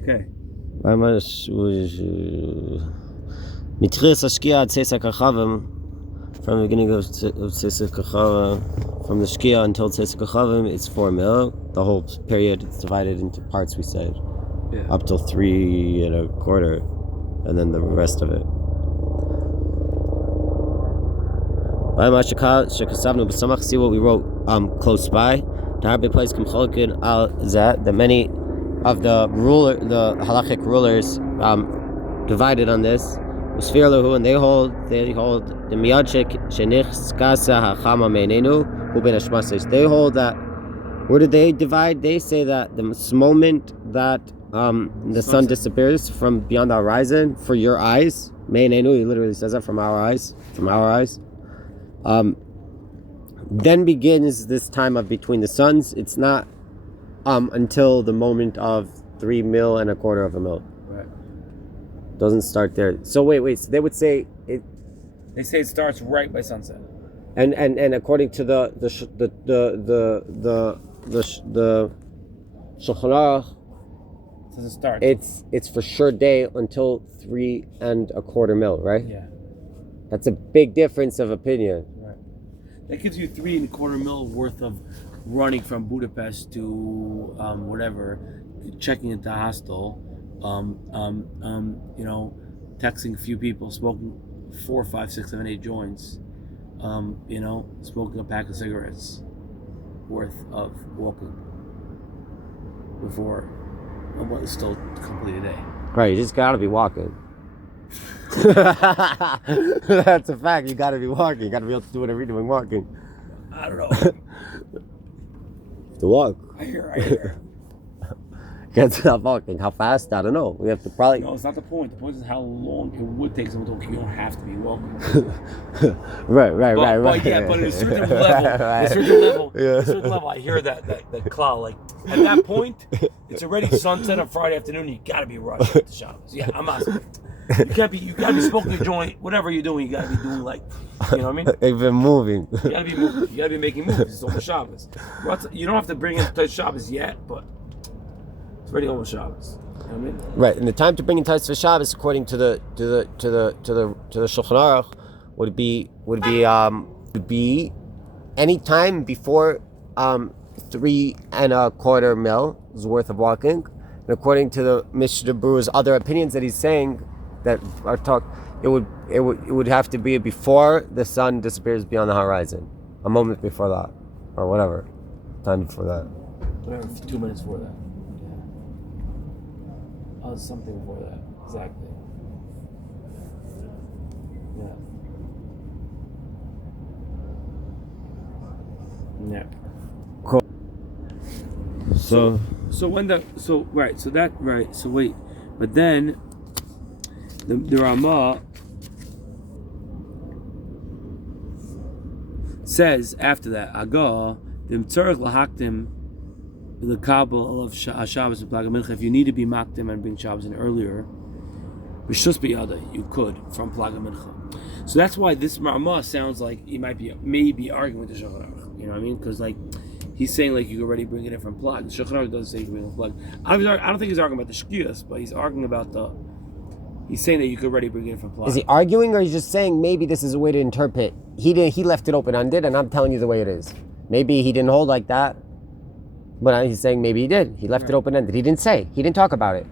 Okay. From the beginning of Tzeiz Kachavim, from the Shkia until Tzeiz Kachavim, it's 4 mil. The whole period is divided into parts, we said. Yeah. Up till 3.25, and then the rest of it. See what we wrote close by. That many of the halachic rulers divided on this. And they hold the miyadshik shenich skasa hachama meinenu hu ben hashmases. They hold that. Where did they divide? They say that the moment that the sun disappears from beyond the horizon for your eyes, meinenu, he literally says that from our eyes, then begins this time of between the suns. It's not until the moment of 3.25 mil. Right. Doesn't start there. So wait. So they would say it. They say it starts right by sunset. And according to the Shulchan Aruch, It doesn't start. it's for sure day until 3.25 mil, right? Yeah. That's a big difference of opinion. Right. That gives you 3.25 mil worth of running from Budapest to whatever, checking into the hostel, texting a few people, smoking 4, 5, 6, 7, 8 joints, smoking a pack of cigarettes worth of walking before it's still complete a day. Right, you just gotta be walking. That's a fact. You gotta be walking. You gotta be able to do whatever you're doing walking. I don't know. To walk. I hear. Get to that walking. How fast? I don't know. We have to probably. No, it's not the point. The point is how long it would take someone to walk. You don't have to be walking. right. But yeah, but at a certain level, I hear that cloud. Like at that point, it's already sunset on Friday afternoon. You gotta be rushing to Shabbos. Yeah, I'm not. You gotta be smoking your joint. Whatever you're doing, you gotta be doing like, you know what I mean? They've been moving. You gotta be moving. You gotta be making moves. It's almost Shabbos. You don't have to bring in Shabbos yet, but it's already almost Shabbos. You know what I mean? Right, and the time to bring in ties for Shabbos, according to the Shulchan Aruch, would be any time before 3¼ mils worth of walking, and according to the Mishnah Berurah's other opinions that he's saying that are it would have to be before the sun disappears beyond the horizon, a moment before that, or whatever time before that. Whatever, 2 minutes before that. Oh, something before that. Exactly. Yeah. Cool. So wait, but then the Ramah says after that, Agah dem tzarich lahaktim the kabel of Shabbos and Plaga Mincha. If you need to be makdim and bring Shabbos in earlier, b'shus b'yada, you could from Plaga Mincha. So that's why this Ramah sounds like he might be maybe arguing with the Shulchan Aruch. You know what I mean? Because like he's saying like you could already bring it in from Plag. The Shulchan Aruch doesn't say you can bring it from Plag. I don't think he's arguing about the shkias, but he's arguing about he's saying that you could already bring it in from Plag. Is he arguing, or he's just saying maybe this is a way to interpret? He left it open-ended, and I'm telling you the way it is. Maybe he didn't hold like that, but he's saying maybe he did. He left it open-ended. He didn't say. He didn't talk about it.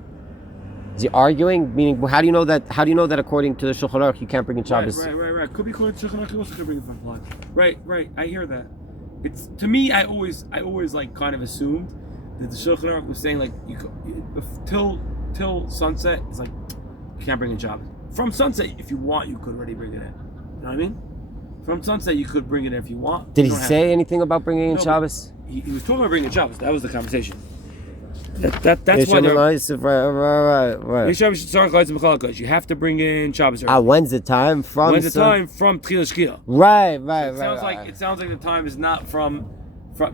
Is he arguing? Meaning, how do you know that? How do you know that according to the Shulchan Aruch you can't bring in Shabbos? Right. Could be according to Shulchan Aruch. You also could bring it from Plag. Right. I hear that. It's to me. I always like kind of assumed that the Shulchan Aruch was saying like you could, till sunset. It's like you can't bring in Shabbos. From sunset, if you want, you could already bring it in. You know what I mean? From sunset, you could bring it in if you want. Did he say anything about bringing in Shabbos? He was talking about bringing in Shabbos. That was the conversation. That's why right. You have to bring in Shabbos. When's the time? From Tchila Shkia. Right. It sounds like the time is not from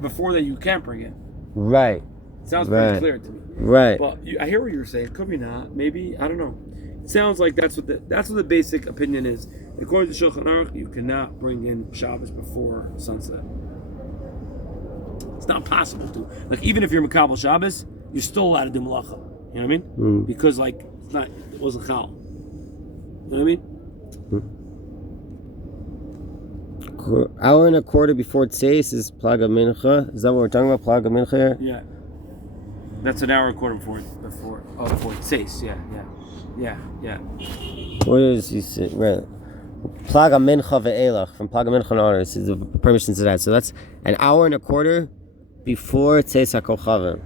before that you can't bring in. Right. It sounds pretty clear to me. Right. But I hear what you're saying. Could be not. Maybe, I don't know. It sounds like that's what the basic opinion is. According to Shulchan Aruch, you cannot bring in Shabbos before sunset. It's not possible to. Like even if you're Makabel Shabbos, you're still allowed to do malacha. You know what I mean? Because like it wasn't chal. You know what I mean? Hour and a quarter before Tzeis is Plaga Mincha. Is that what we're talking about? Plaga Mincha here? Yeah. That's an hour and a quarter before Tzeis. Yeah. What is he saying? Right. Plaga Mincha ve'elach, from Plaga Mincha and honors is the permission to that. So that's an hour and a quarter before Tzeis HaKochavim.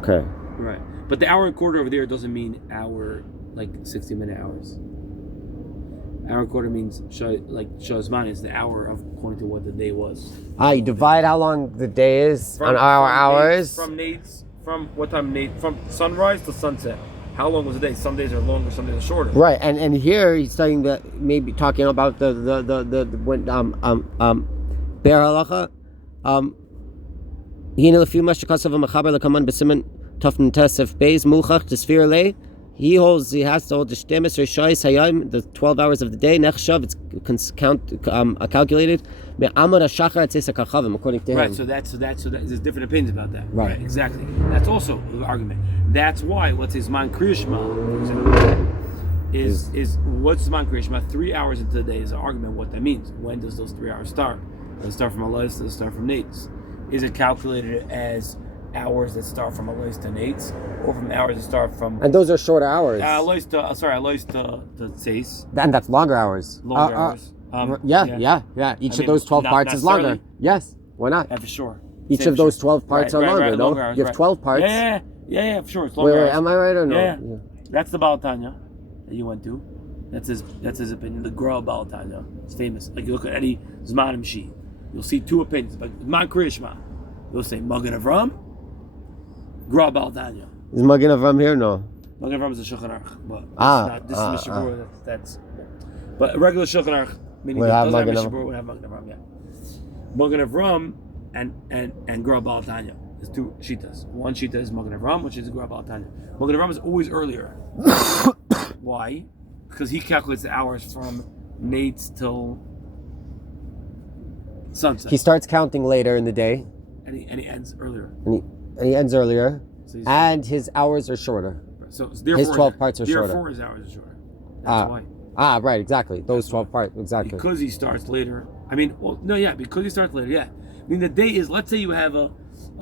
Okay. Right. But the hour and a quarter over there doesn't mean hour, like 60-minute hours. Hour and a quarter means Shazman is the hour of according to what the day was. You divide how long the day is on hours? From what time from sunrise to sunset. How long was the day? Some days are longer, some days are shorter. Right, and here he's saying that maybe talking about the when Be'er Halacha he holds he has to hold the Shtemes Rishayis Hayom, the 12 hours of the day. Nechshav, it's calculated. According to him. Right. So that's there's different opinions about that. Right. Exactly. That's also the argument. That's why what's his man Kriyashma, for example, is what's man Kriyashma? 3 hours into the day is an argument. What that means? When does those 3 hours start? Does it start from Alois? Does it start from Nates? Is it calculated as hours that start from Alois to Nates, or from hours that start from? And those are shorter hours. Alois to Tzeis. And that's longer hours. Longer hours. Yeah. Each of those 12 parts is longer. Yes. Why not? Yeah, for sure. Each of those 12 parts are longer, though. Hours, you have 12 parts. Yeah, for sure. It's longer. Wait, am I right or no? Yeah. That's the Balatanya that you went to. That's his opinion. The Gra Balatanya. It's famous. Like you look at any Zmanim Shi, you'll see two opinions. Like Man Kriyashma, you'll say Magen Avram, Gra Baal Tanya. Is Magen Avram here? No. Magen Avram is a Shulchan Aruch, but this is Mishnah Berurah. That's. But a regular Shulchan Aruch, meaning that doesn't have Mishnah Berurah, would have Magen Avram. Yeah. Magen Avram and Gra Baal Tanya. There's two shitas. One shita is Magen Avram, which is Gra Baal Tanya. Magen Avram is always earlier. Why? Because he calculates the hours from Nates till sunset. He starts counting later in the day, and he ends earlier. And he ends earlier, so and his hours are shorter. So his 12 parts are shorter. Therefore, his hours are shorter. That's why. Right, exactly. Those 12 parts, exactly. Because he starts later. Because he starts later. Yeah. I mean, the day is. Let's say you have a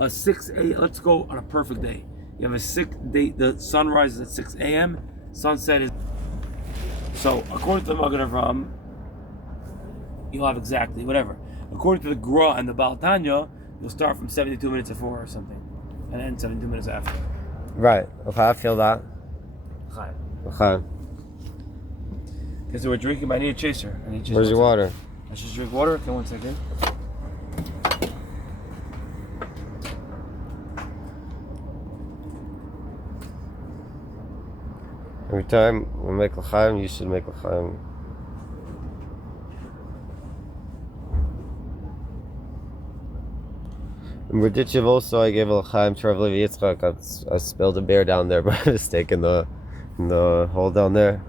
6 a. Let's go on a perfect day. You have a 6 day. The sun rises at 6 a.m. Sunset is. So according to the Magen Avram, you'll have exactly whatever. According to the Gra and the Baal Tanya, you'll start from 72 minutes before or something, and end 72 minutes after. Right. Okay, I feel that. Okay. Because we're drinking, but I need a chaser. Where's your water? I should drink water. Okay, 1 second. Every time we make l'chaim, you should make l'chaim. In Berditchev also, I gave a l'chaim to Rav Levi Yitzchak. I spilled a beer down there by mistake in the hole down there.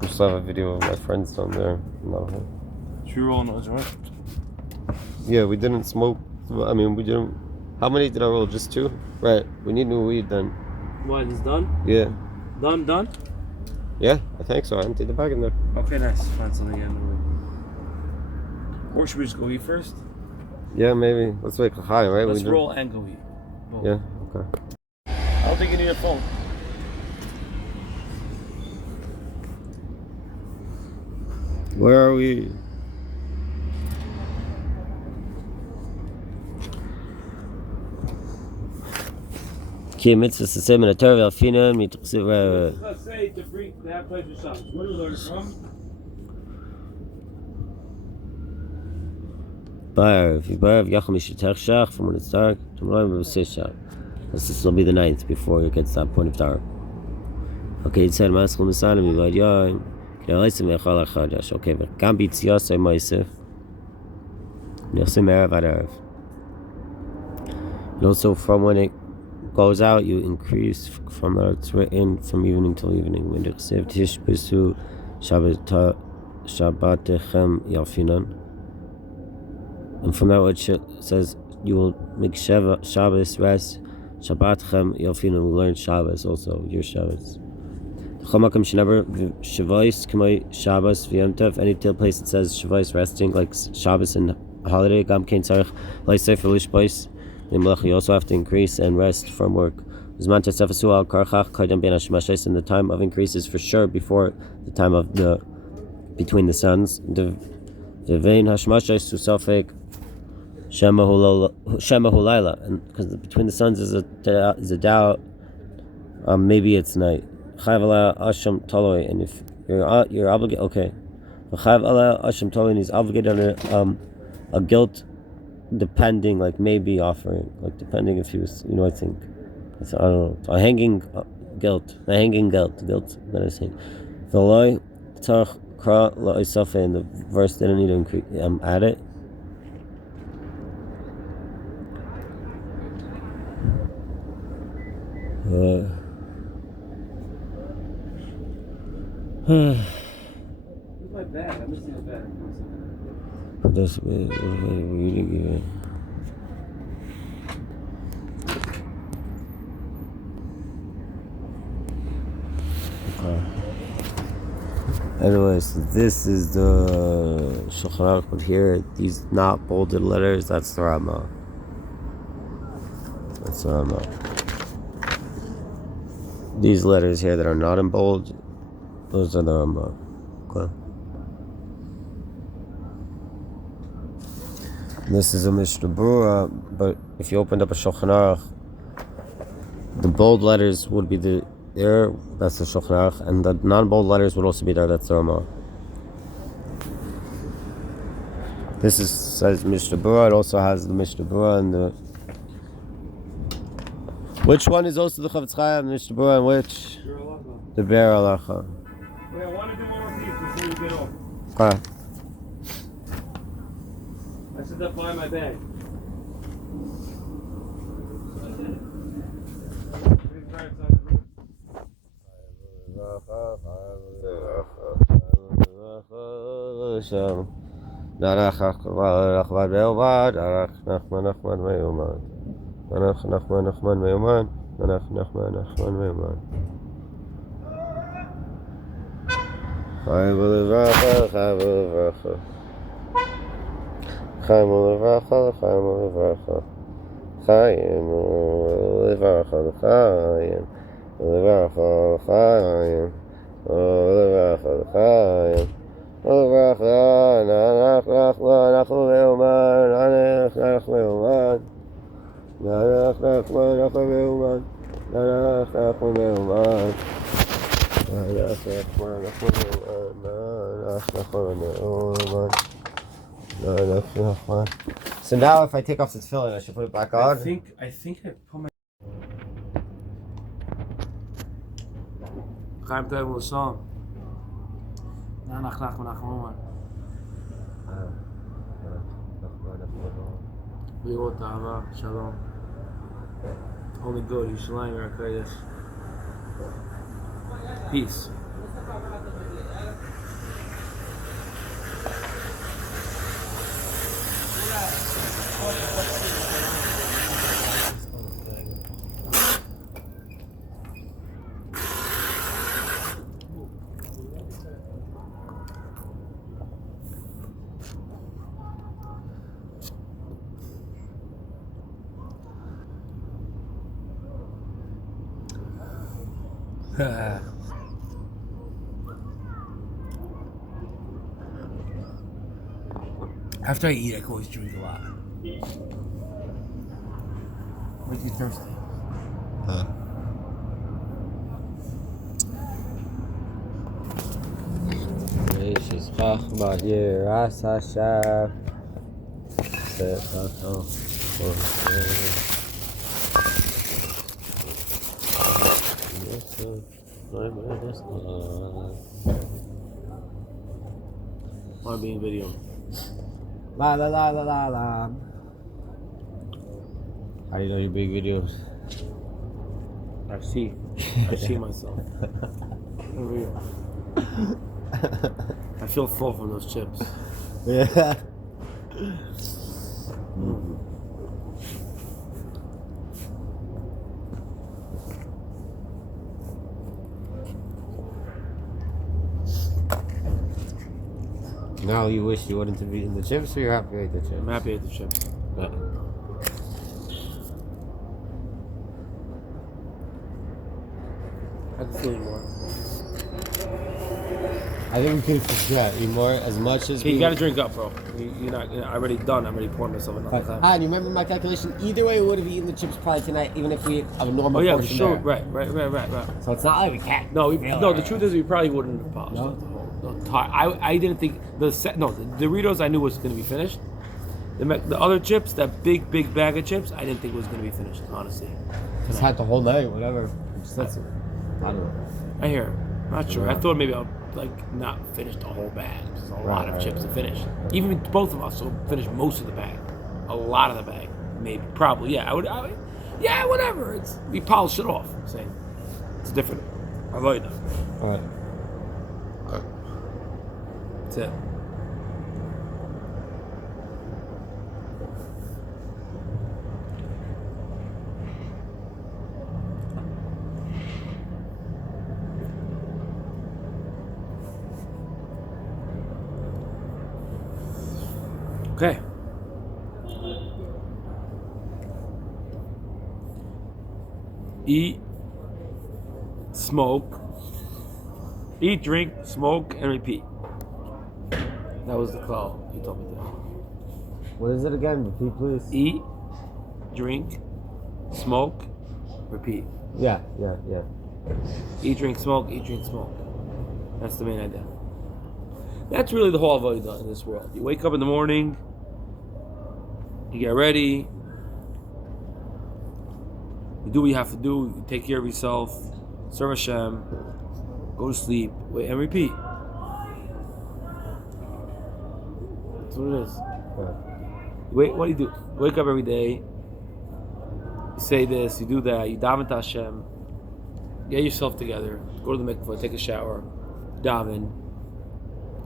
I just have a video of my friends down there. No. Should we roll on those, right? Yeah, we didn't smoke. I mean, we didn't. How many did I roll? Just 2? Right. We need new weed then. What, it's done? Yeah. Done? Yeah, I think so. I emptied the bag in there. Okay, nice. Find something in the room. Or should we just go eat first? Yeah, maybe. Let's make a high, right? Let's roll and go eat. Roll. Yeah, okay. I don't think you need a phone. Where are we? Ki mitzvah sasem in a Torah alfina mitchsiv. Let's say to have pleasure Shabbos. Where do we learn from? If you buy Yachal Mishatech Shach from when it's dark, tomorrow will be 6 Shach. This will be the 9th before it gets to that point of dark. Okay, it said Maschul Misanim Yivad Yom. Okay, but can be Tziasai Maisif. Nechsim Erev Ad Erev. And also from when it goes out, you increase from that it's written from evening till evening. When it says Tishbesu Shabbatechem Yalfinan. And from that what it says, you will make Shabbos rest. Shabbatechem Yalfinan. We learn Shabbos also, your Shabbos. Chomakam Shenever Shavais Kamay Shabbos V'yamtev. Any place that says Shavais resting, like Shabbos and holiday. Gam Kein Tzarich Leisei for Lishbais. You also have to increase and rest from work. In the time of increase is for sure before the time of between the suns. The vein hashmashais susafek shemahu laila, and because between the suns is a doubt. Maybe it's night. Chayv ala asham taloi, and if you're obligated, okay. Chayv ala asham taloi, and he's obligated under a guilt. Depending, like maybe offering, like depending if he was, I think. I don't know. A hanging guilt that I say. V'loi tach kra la'isafe, and the verse didn't need to increase. Add it. My bag. I'm missing a bag. That's really good. Anyways, this is the Shulchan Aruch, but here, these not bolded letters, that's the Rama. These letters here that are not in bold, those are the Rama. Okay. This is a Mishnah Berurah, but if you opened up a Shulchan Aruch, the bold letters would be there, that's the Shulchan Aruch, and the non-bold letters would also be there, that's the Ramah. This is says Mishnah Berurah. It also has the Mishnah Berurah and the. Which one is also the Chavetz Chaim, Mishnah Berurah, and which? The Be'er Halacha. Wait, I want to do one more piece before you get off. Okay. I set that by my bag. Nnknkmnkmnmvmn. Chaim u'levracha, chaim u'levracha. Chaim u'levracha, chaim u'levracha. Chaim u'levracha, chaim u'levracha, chaim u'levracha, chaim u'levracha. Nnknkmnkmnmvmn. Nnknkmnkmnmvmn. Nnknkmnkmnmvmn. So now if I take off the tefillin, I should put it back on? I think I put my... Chaim Tov will song. Nnknkmnkmnmvmn. Liot Ahava, Shalom. Only good, Yishalayim Yerakodesh. Peace. After I eat, I can always drink a lot. Makes me thirsty. Want to be in video? La la la la la la. How do you know your big videos? I see myself. I feel full from those chips. Yeah. Now you wish you wouldn't have eaten the chips, or you're happy with the chips? I'm happy with the chips. Yeah. I can still eat more. I think we could forget eat more as much as You gotta drink up, bro. You're not. I'm already done. I'm already pouring myself another time. And you remember my calculation? Either way, we would have eaten the chips probably tonight, even if we ate a normal Oh yeah, portion sure. there. Right. So it's not like we can't. No, the truth is we probably wouldn't have polished No? I didn't think the Doritos I knew was going to be finished. The other chips, that big bag of chips, I didn't think was going to be finished. Honestly, Just had the whole night, whatever. Just that's it. I don't know. I hear it. Not sure. I thought maybe I'll not finish the whole bag. There's a lot of chips to finish. Even both of us will finish most of the bag. A lot of the bag, maybe, probably. Yeah, I would. Yeah, whatever. We polish it off. I'm saying it's different. I like it. All right. That's it. Okay. Eat, smoke, eat, drink, smoke, and repeat. That was the call you told me to. What is it again? Repeat, please. Eat, drink, smoke, repeat. Yeah. Eat, drink, smoke, eat, drink, smoke. That's the main idea. That's really the whole avodah in this world. You wake up in the morning, You get ready. You do what you have to do. You take care of yourself. Serve Hashem. Go to sleep. Wait and repeat. That's what it is. Wait, what do you do? Wake up every day. You say this. You do that. You daven to Hashem. Get yourself together. Go to the mikveh. Take a shower. Daven.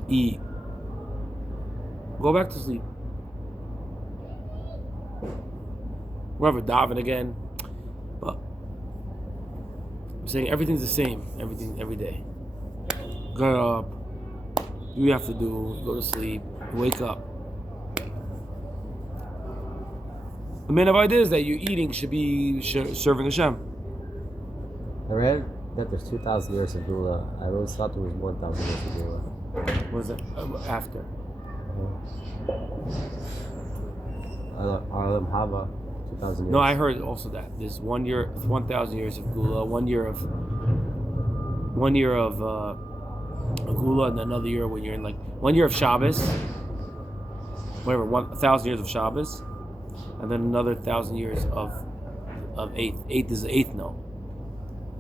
Eat. Go back to sleep. Whatever, daven again. But I'm saying everything's the same. Everything, every day. Get up. Do what you have to do. Go to sleep. Wake up. The main idea is that your eating should be serving Hashem. I read that there's 2,000 years of Gula. I always thought there was 1,000 years of Gula. What is it? After. Alam Hava, 2,000 years. No, I heard also that there's 1 year, 1,000 years of Gula, 1 year of Gula, and another year when you're in 1 year of Shabbos, whatever, 1,000 years of Shabbos, and then another 1,000 years of eighth. Eighth is the eighth no.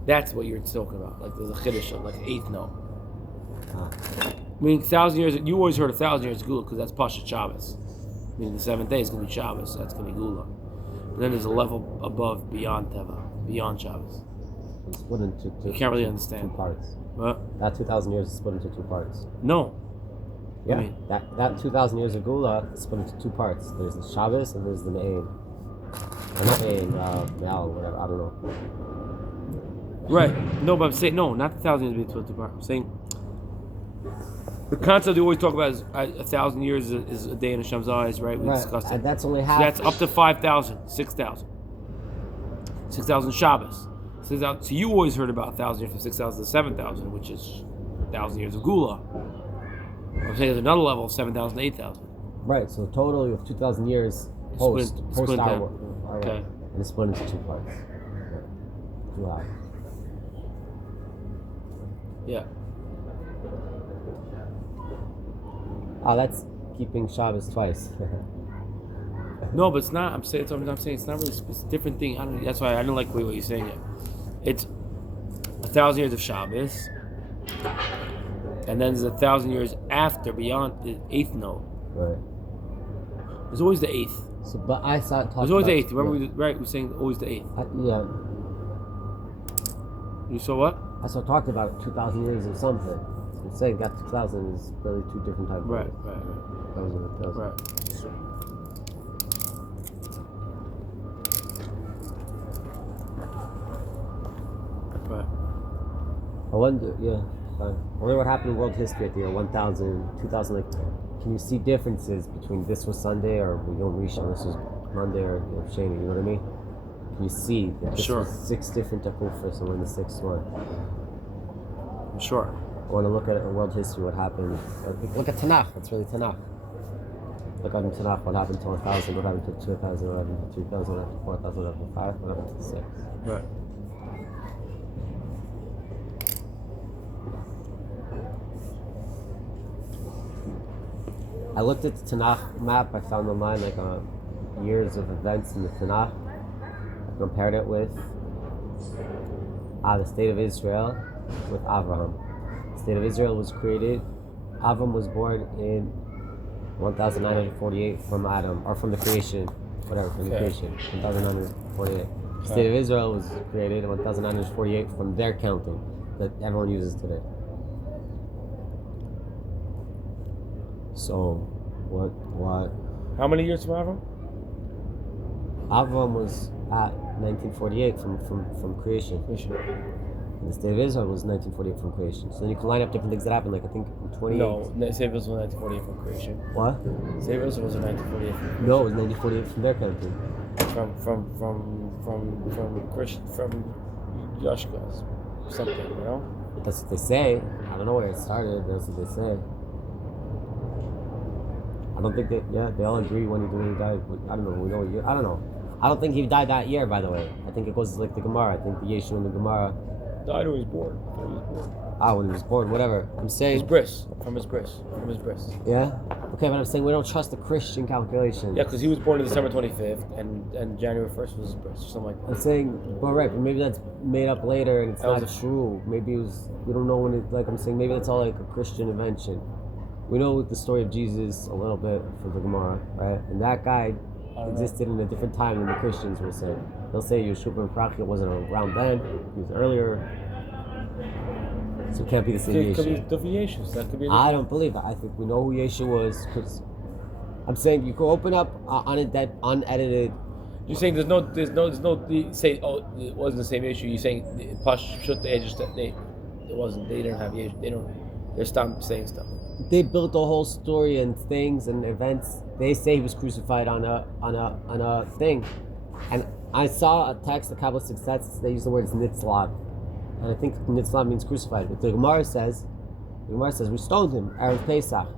That's what you're talking about. There's a chiddush of eighth no. I mean, 1,000 years. You always heard 1,000 years of Gula because that's Pashat Shabbos. I mean, the 7th day is going to be Shabbos, so that's going to be Gula. But then there's a level above, beyond Teva, beyond Shabbos. It's split into You can't really understand. 2 parts. What? That 2,000 years is split into 2 parts. No. Yeah, I mean, that 2,000 years of Gula is split into 2 parts. There's the Shabbos and there's the Me'ain. Or not Me'ain, Me'al, whatever, I don't know. Right. No, but I'm saying, no, not the 1,000 years between 2 parts. I'm saying, the concept we always talk about is 1,000 years is a day in Hashem's eyes, right? We discussed it. That's only So half. that's up to 5,000, 6,000. 6,000 Shabbos. 6,000. So you always heard about 1,000 years from 6,000 to 7,000, which is 1,000 years of Gula. I'm saying there's another level of 7,000 to 8,000. Right, so total you have 2,000 years post split our down. work. Okay. And it's split into 2 parts. 2 halves. Yeah. Oh, that's keeping Shabbos twice. No, but it's not. I'm saying it's not really. It's a different thing. That's why I don't like the way you're saying it. It's 1,000 years of Shabbos, and then there's 1,000 years after, beyond the 8th note. Right. There's always the 8th. So, but I saw it There's always the 8th. Remember, we're saying always the 8th. Yeah. You saw what? I saw talked about 2,000 years of something. I'm saying that 2,000 is really 2 different types. Right. 1,000. Right. I wonder, I wonder what happened in world history at the year 1,000, 2,000. Can you see differences between this was Sunday or Yom Rishon, this was Monday or Sheni? You know what I mean? Can you see that this was 6 different takufas and we're in the 6th one? Sure. I want to look at it in world history, what happened. Look at Tanakh, it's really Tanakh. Look at in Tanakh, what happened to 1,000, what happened to 2,000, what happened to 3,000, what happened to 4,000, what happened to 5, what happened to 6. Right. I looked at the Tanakh map I found online, years of events in the Tanakh. I compared it with the state of Israel with Avraham. The state of Israel was created. Avram was born in 1948 from Adam, or from the creation, whatever, from the creation, 1948. The state of Israel was created in 1948 from their counting that everyone uses today. So, what? How many years from Avram? Avram was at 1948 from creation. And the state of Israel was 1948 from creation. So then you can line up different things that happened, I think in 28. No, Save Israel was 1948 from creation. What? Save Israel was 1948 from creation. No, it was 1948 from their country. From Yoshka's something, you know? That's what they say. I don't know where it started. That's what they say. I don't think they all agree when he died. I don't know. I don't know. I don't think he died that year, by the way. I think it goes like the Gemara. I think the Yeshu and the Gemara. Died when he was born. When he was born, whatever. I'm saying. From his bris. Yeah? Okay, but I'm saying we don't trust the Christian calculation. Yeah, because he was born on December 25th, and January 1st was his birth, or something like that. I'm saying, but right, but maybe that's made up later and it's That not was true. Maybe it was, we don't know when it, like I'm saying, maybe that's all like a Christian invention. We know the story of Jesus a little bit from the Gemara, right? And that guy existed in a different time than the Christians will say. They'll say Yeshua ben Prachia wasn't around then, he was earlier. So it can't be the same It could be Yeshua. different Yeshus. That could be. I don't believe it. I think we know who Yeshua was because I'm saying you can open up unedited. You're saying there's no. Say, oh, it wasn't the same issue. You're saying Pash shut the edges that it wasn't. They didn't have Yeshu. They don't. They're stopped saying stuff. They built a whole story and things and events. They say he was crucified on a thing, and I saw a text, a Kabbalistic text. They use the words nitzlav, and I think nitzlav means crucified. But the Gemara says we stoned him Erev Pesach.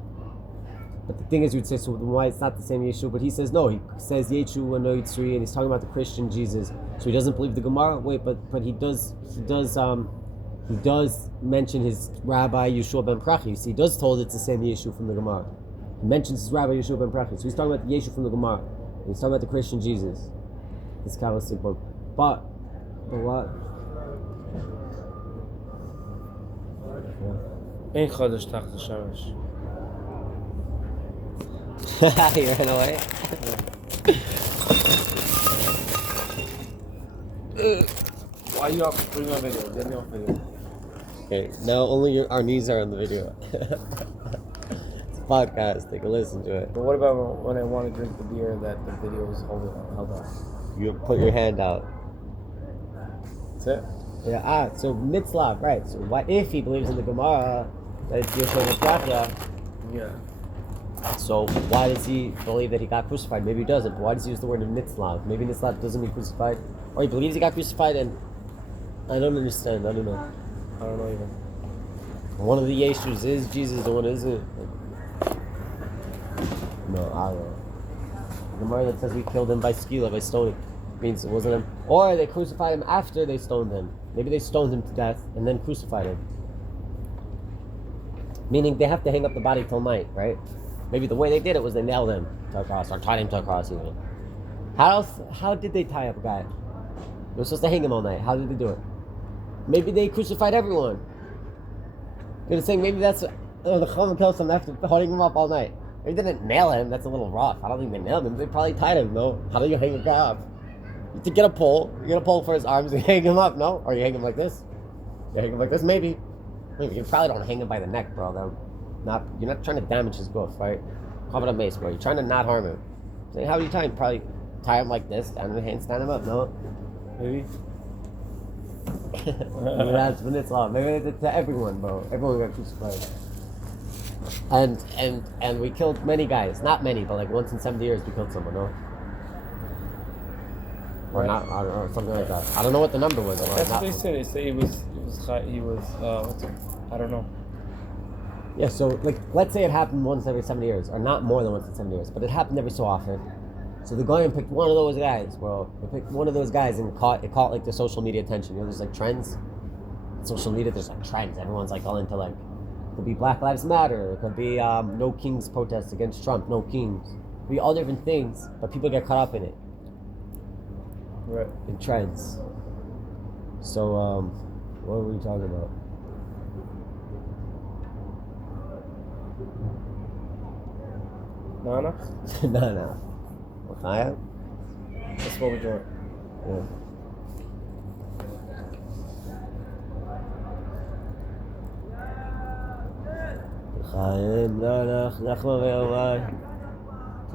But the thing is, you'd say, so why it's not the same Yeshua? But he says no. He says Yeshua and Noitzri, and he's talking about the Christian Jesus. So he doesn't believe the Gemara. Wait, but he does mention his rabbi Yeshua ben Prachia. See, he does told it's the same Yeshua from the Gemara. He mentions his rabbi Yeshua ben Prachia. So he's talking about the Yeshua from the Gemara. And he's talking about the Christian Jesus. This Kabbalistic book. But what? Ein Chodesh Tachta Shamash. He ran away. Why are you off? Put me on video. Get me off video. Okay, now only our knees are on the video. It's a podcast. Take a listen to it. But what about when I want to drink the beer that the video was held on? You put your hand out. That's it. Yeah. So mitzlav, right? So what if he believes in the Gemara that it's Yeshua ben Prachia? Yeah. So why does he believe that he got crucified? Maybe he doesn't. But why does he use the word nitzlav? Maybe nitzlav doesn't mean crucified, or he believes he got crucified, and I don't understand. I don't know. I don't know either. One of the Yeshus is Jesus, the one isn't. No, I don't know. The Gemara that says we killed him by skila, by stoning, means it wasn't him. Or they crucified him after they stoned him. Maybe they stoned him to death and then crucified him. Meaning they have to hang up the body till night, right? Maybe the way they did it was they nailed him to a cross, or tied him to a cross even. How did they tie up a guy? They were supposed to hang him all night. How did they do it? Maybe they crucified everyone. You're saying maybe that's the Chacham kills him after holding him up all night. Maybe they didn't nail him. That's a little rough. I don't think they nailed him. They probably tied him. No. How do you hang a guy up? You get a pole. You get a pole for his arms and hang him up. No. Or you hang him like this. You hang him like this. Maybe. You probably don't hang him by the neck, bro. You're not trying to damage his growth, right? Cover the mace, bro. You're trying to not harm him. So how do you tie him? Probably tie him like this, down the hand, stand him up. No. Maybe. Maybe that's when it's all. Maybe it's to everyone, bro. Everyone got crucified. And we killed many guys. Not many, but like once in 70 years we killed someone, no? Or not, I don't know, something like that. I don't know what the number was. That's what they say. They say he was I don't know. Yeah, so like let's say it happened once every 70 years, or not more than once in 70 years, but it happened every so often. So the guy picked one of those guys, bro. They picked one of those guys and it caught like the social media attention. You know, there's like trends. Social media, there's like trends. Everyone's like all into like, it could be Black Lives Matter. It could be no kings protests against Trump. No kings. It could be all different things, but people get caught up in it. Right. In trends. So what were we talking about? Nana? No. L'chaim? That's what we're doing. Yeah. L'chaim, Nanach, Nnnkmnkmnmvmn.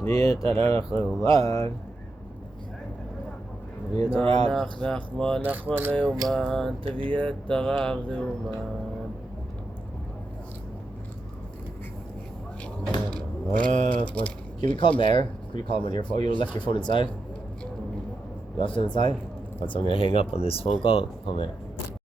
Tviat Nanach Leuman. Nnnkmnkmnmvmn. Tviat Nanach Leuman. Can we call Mayor? Could you call him on your phone? You left your phone inside? You left it inside? That's I'm gonna hang up on this phone call. Come here.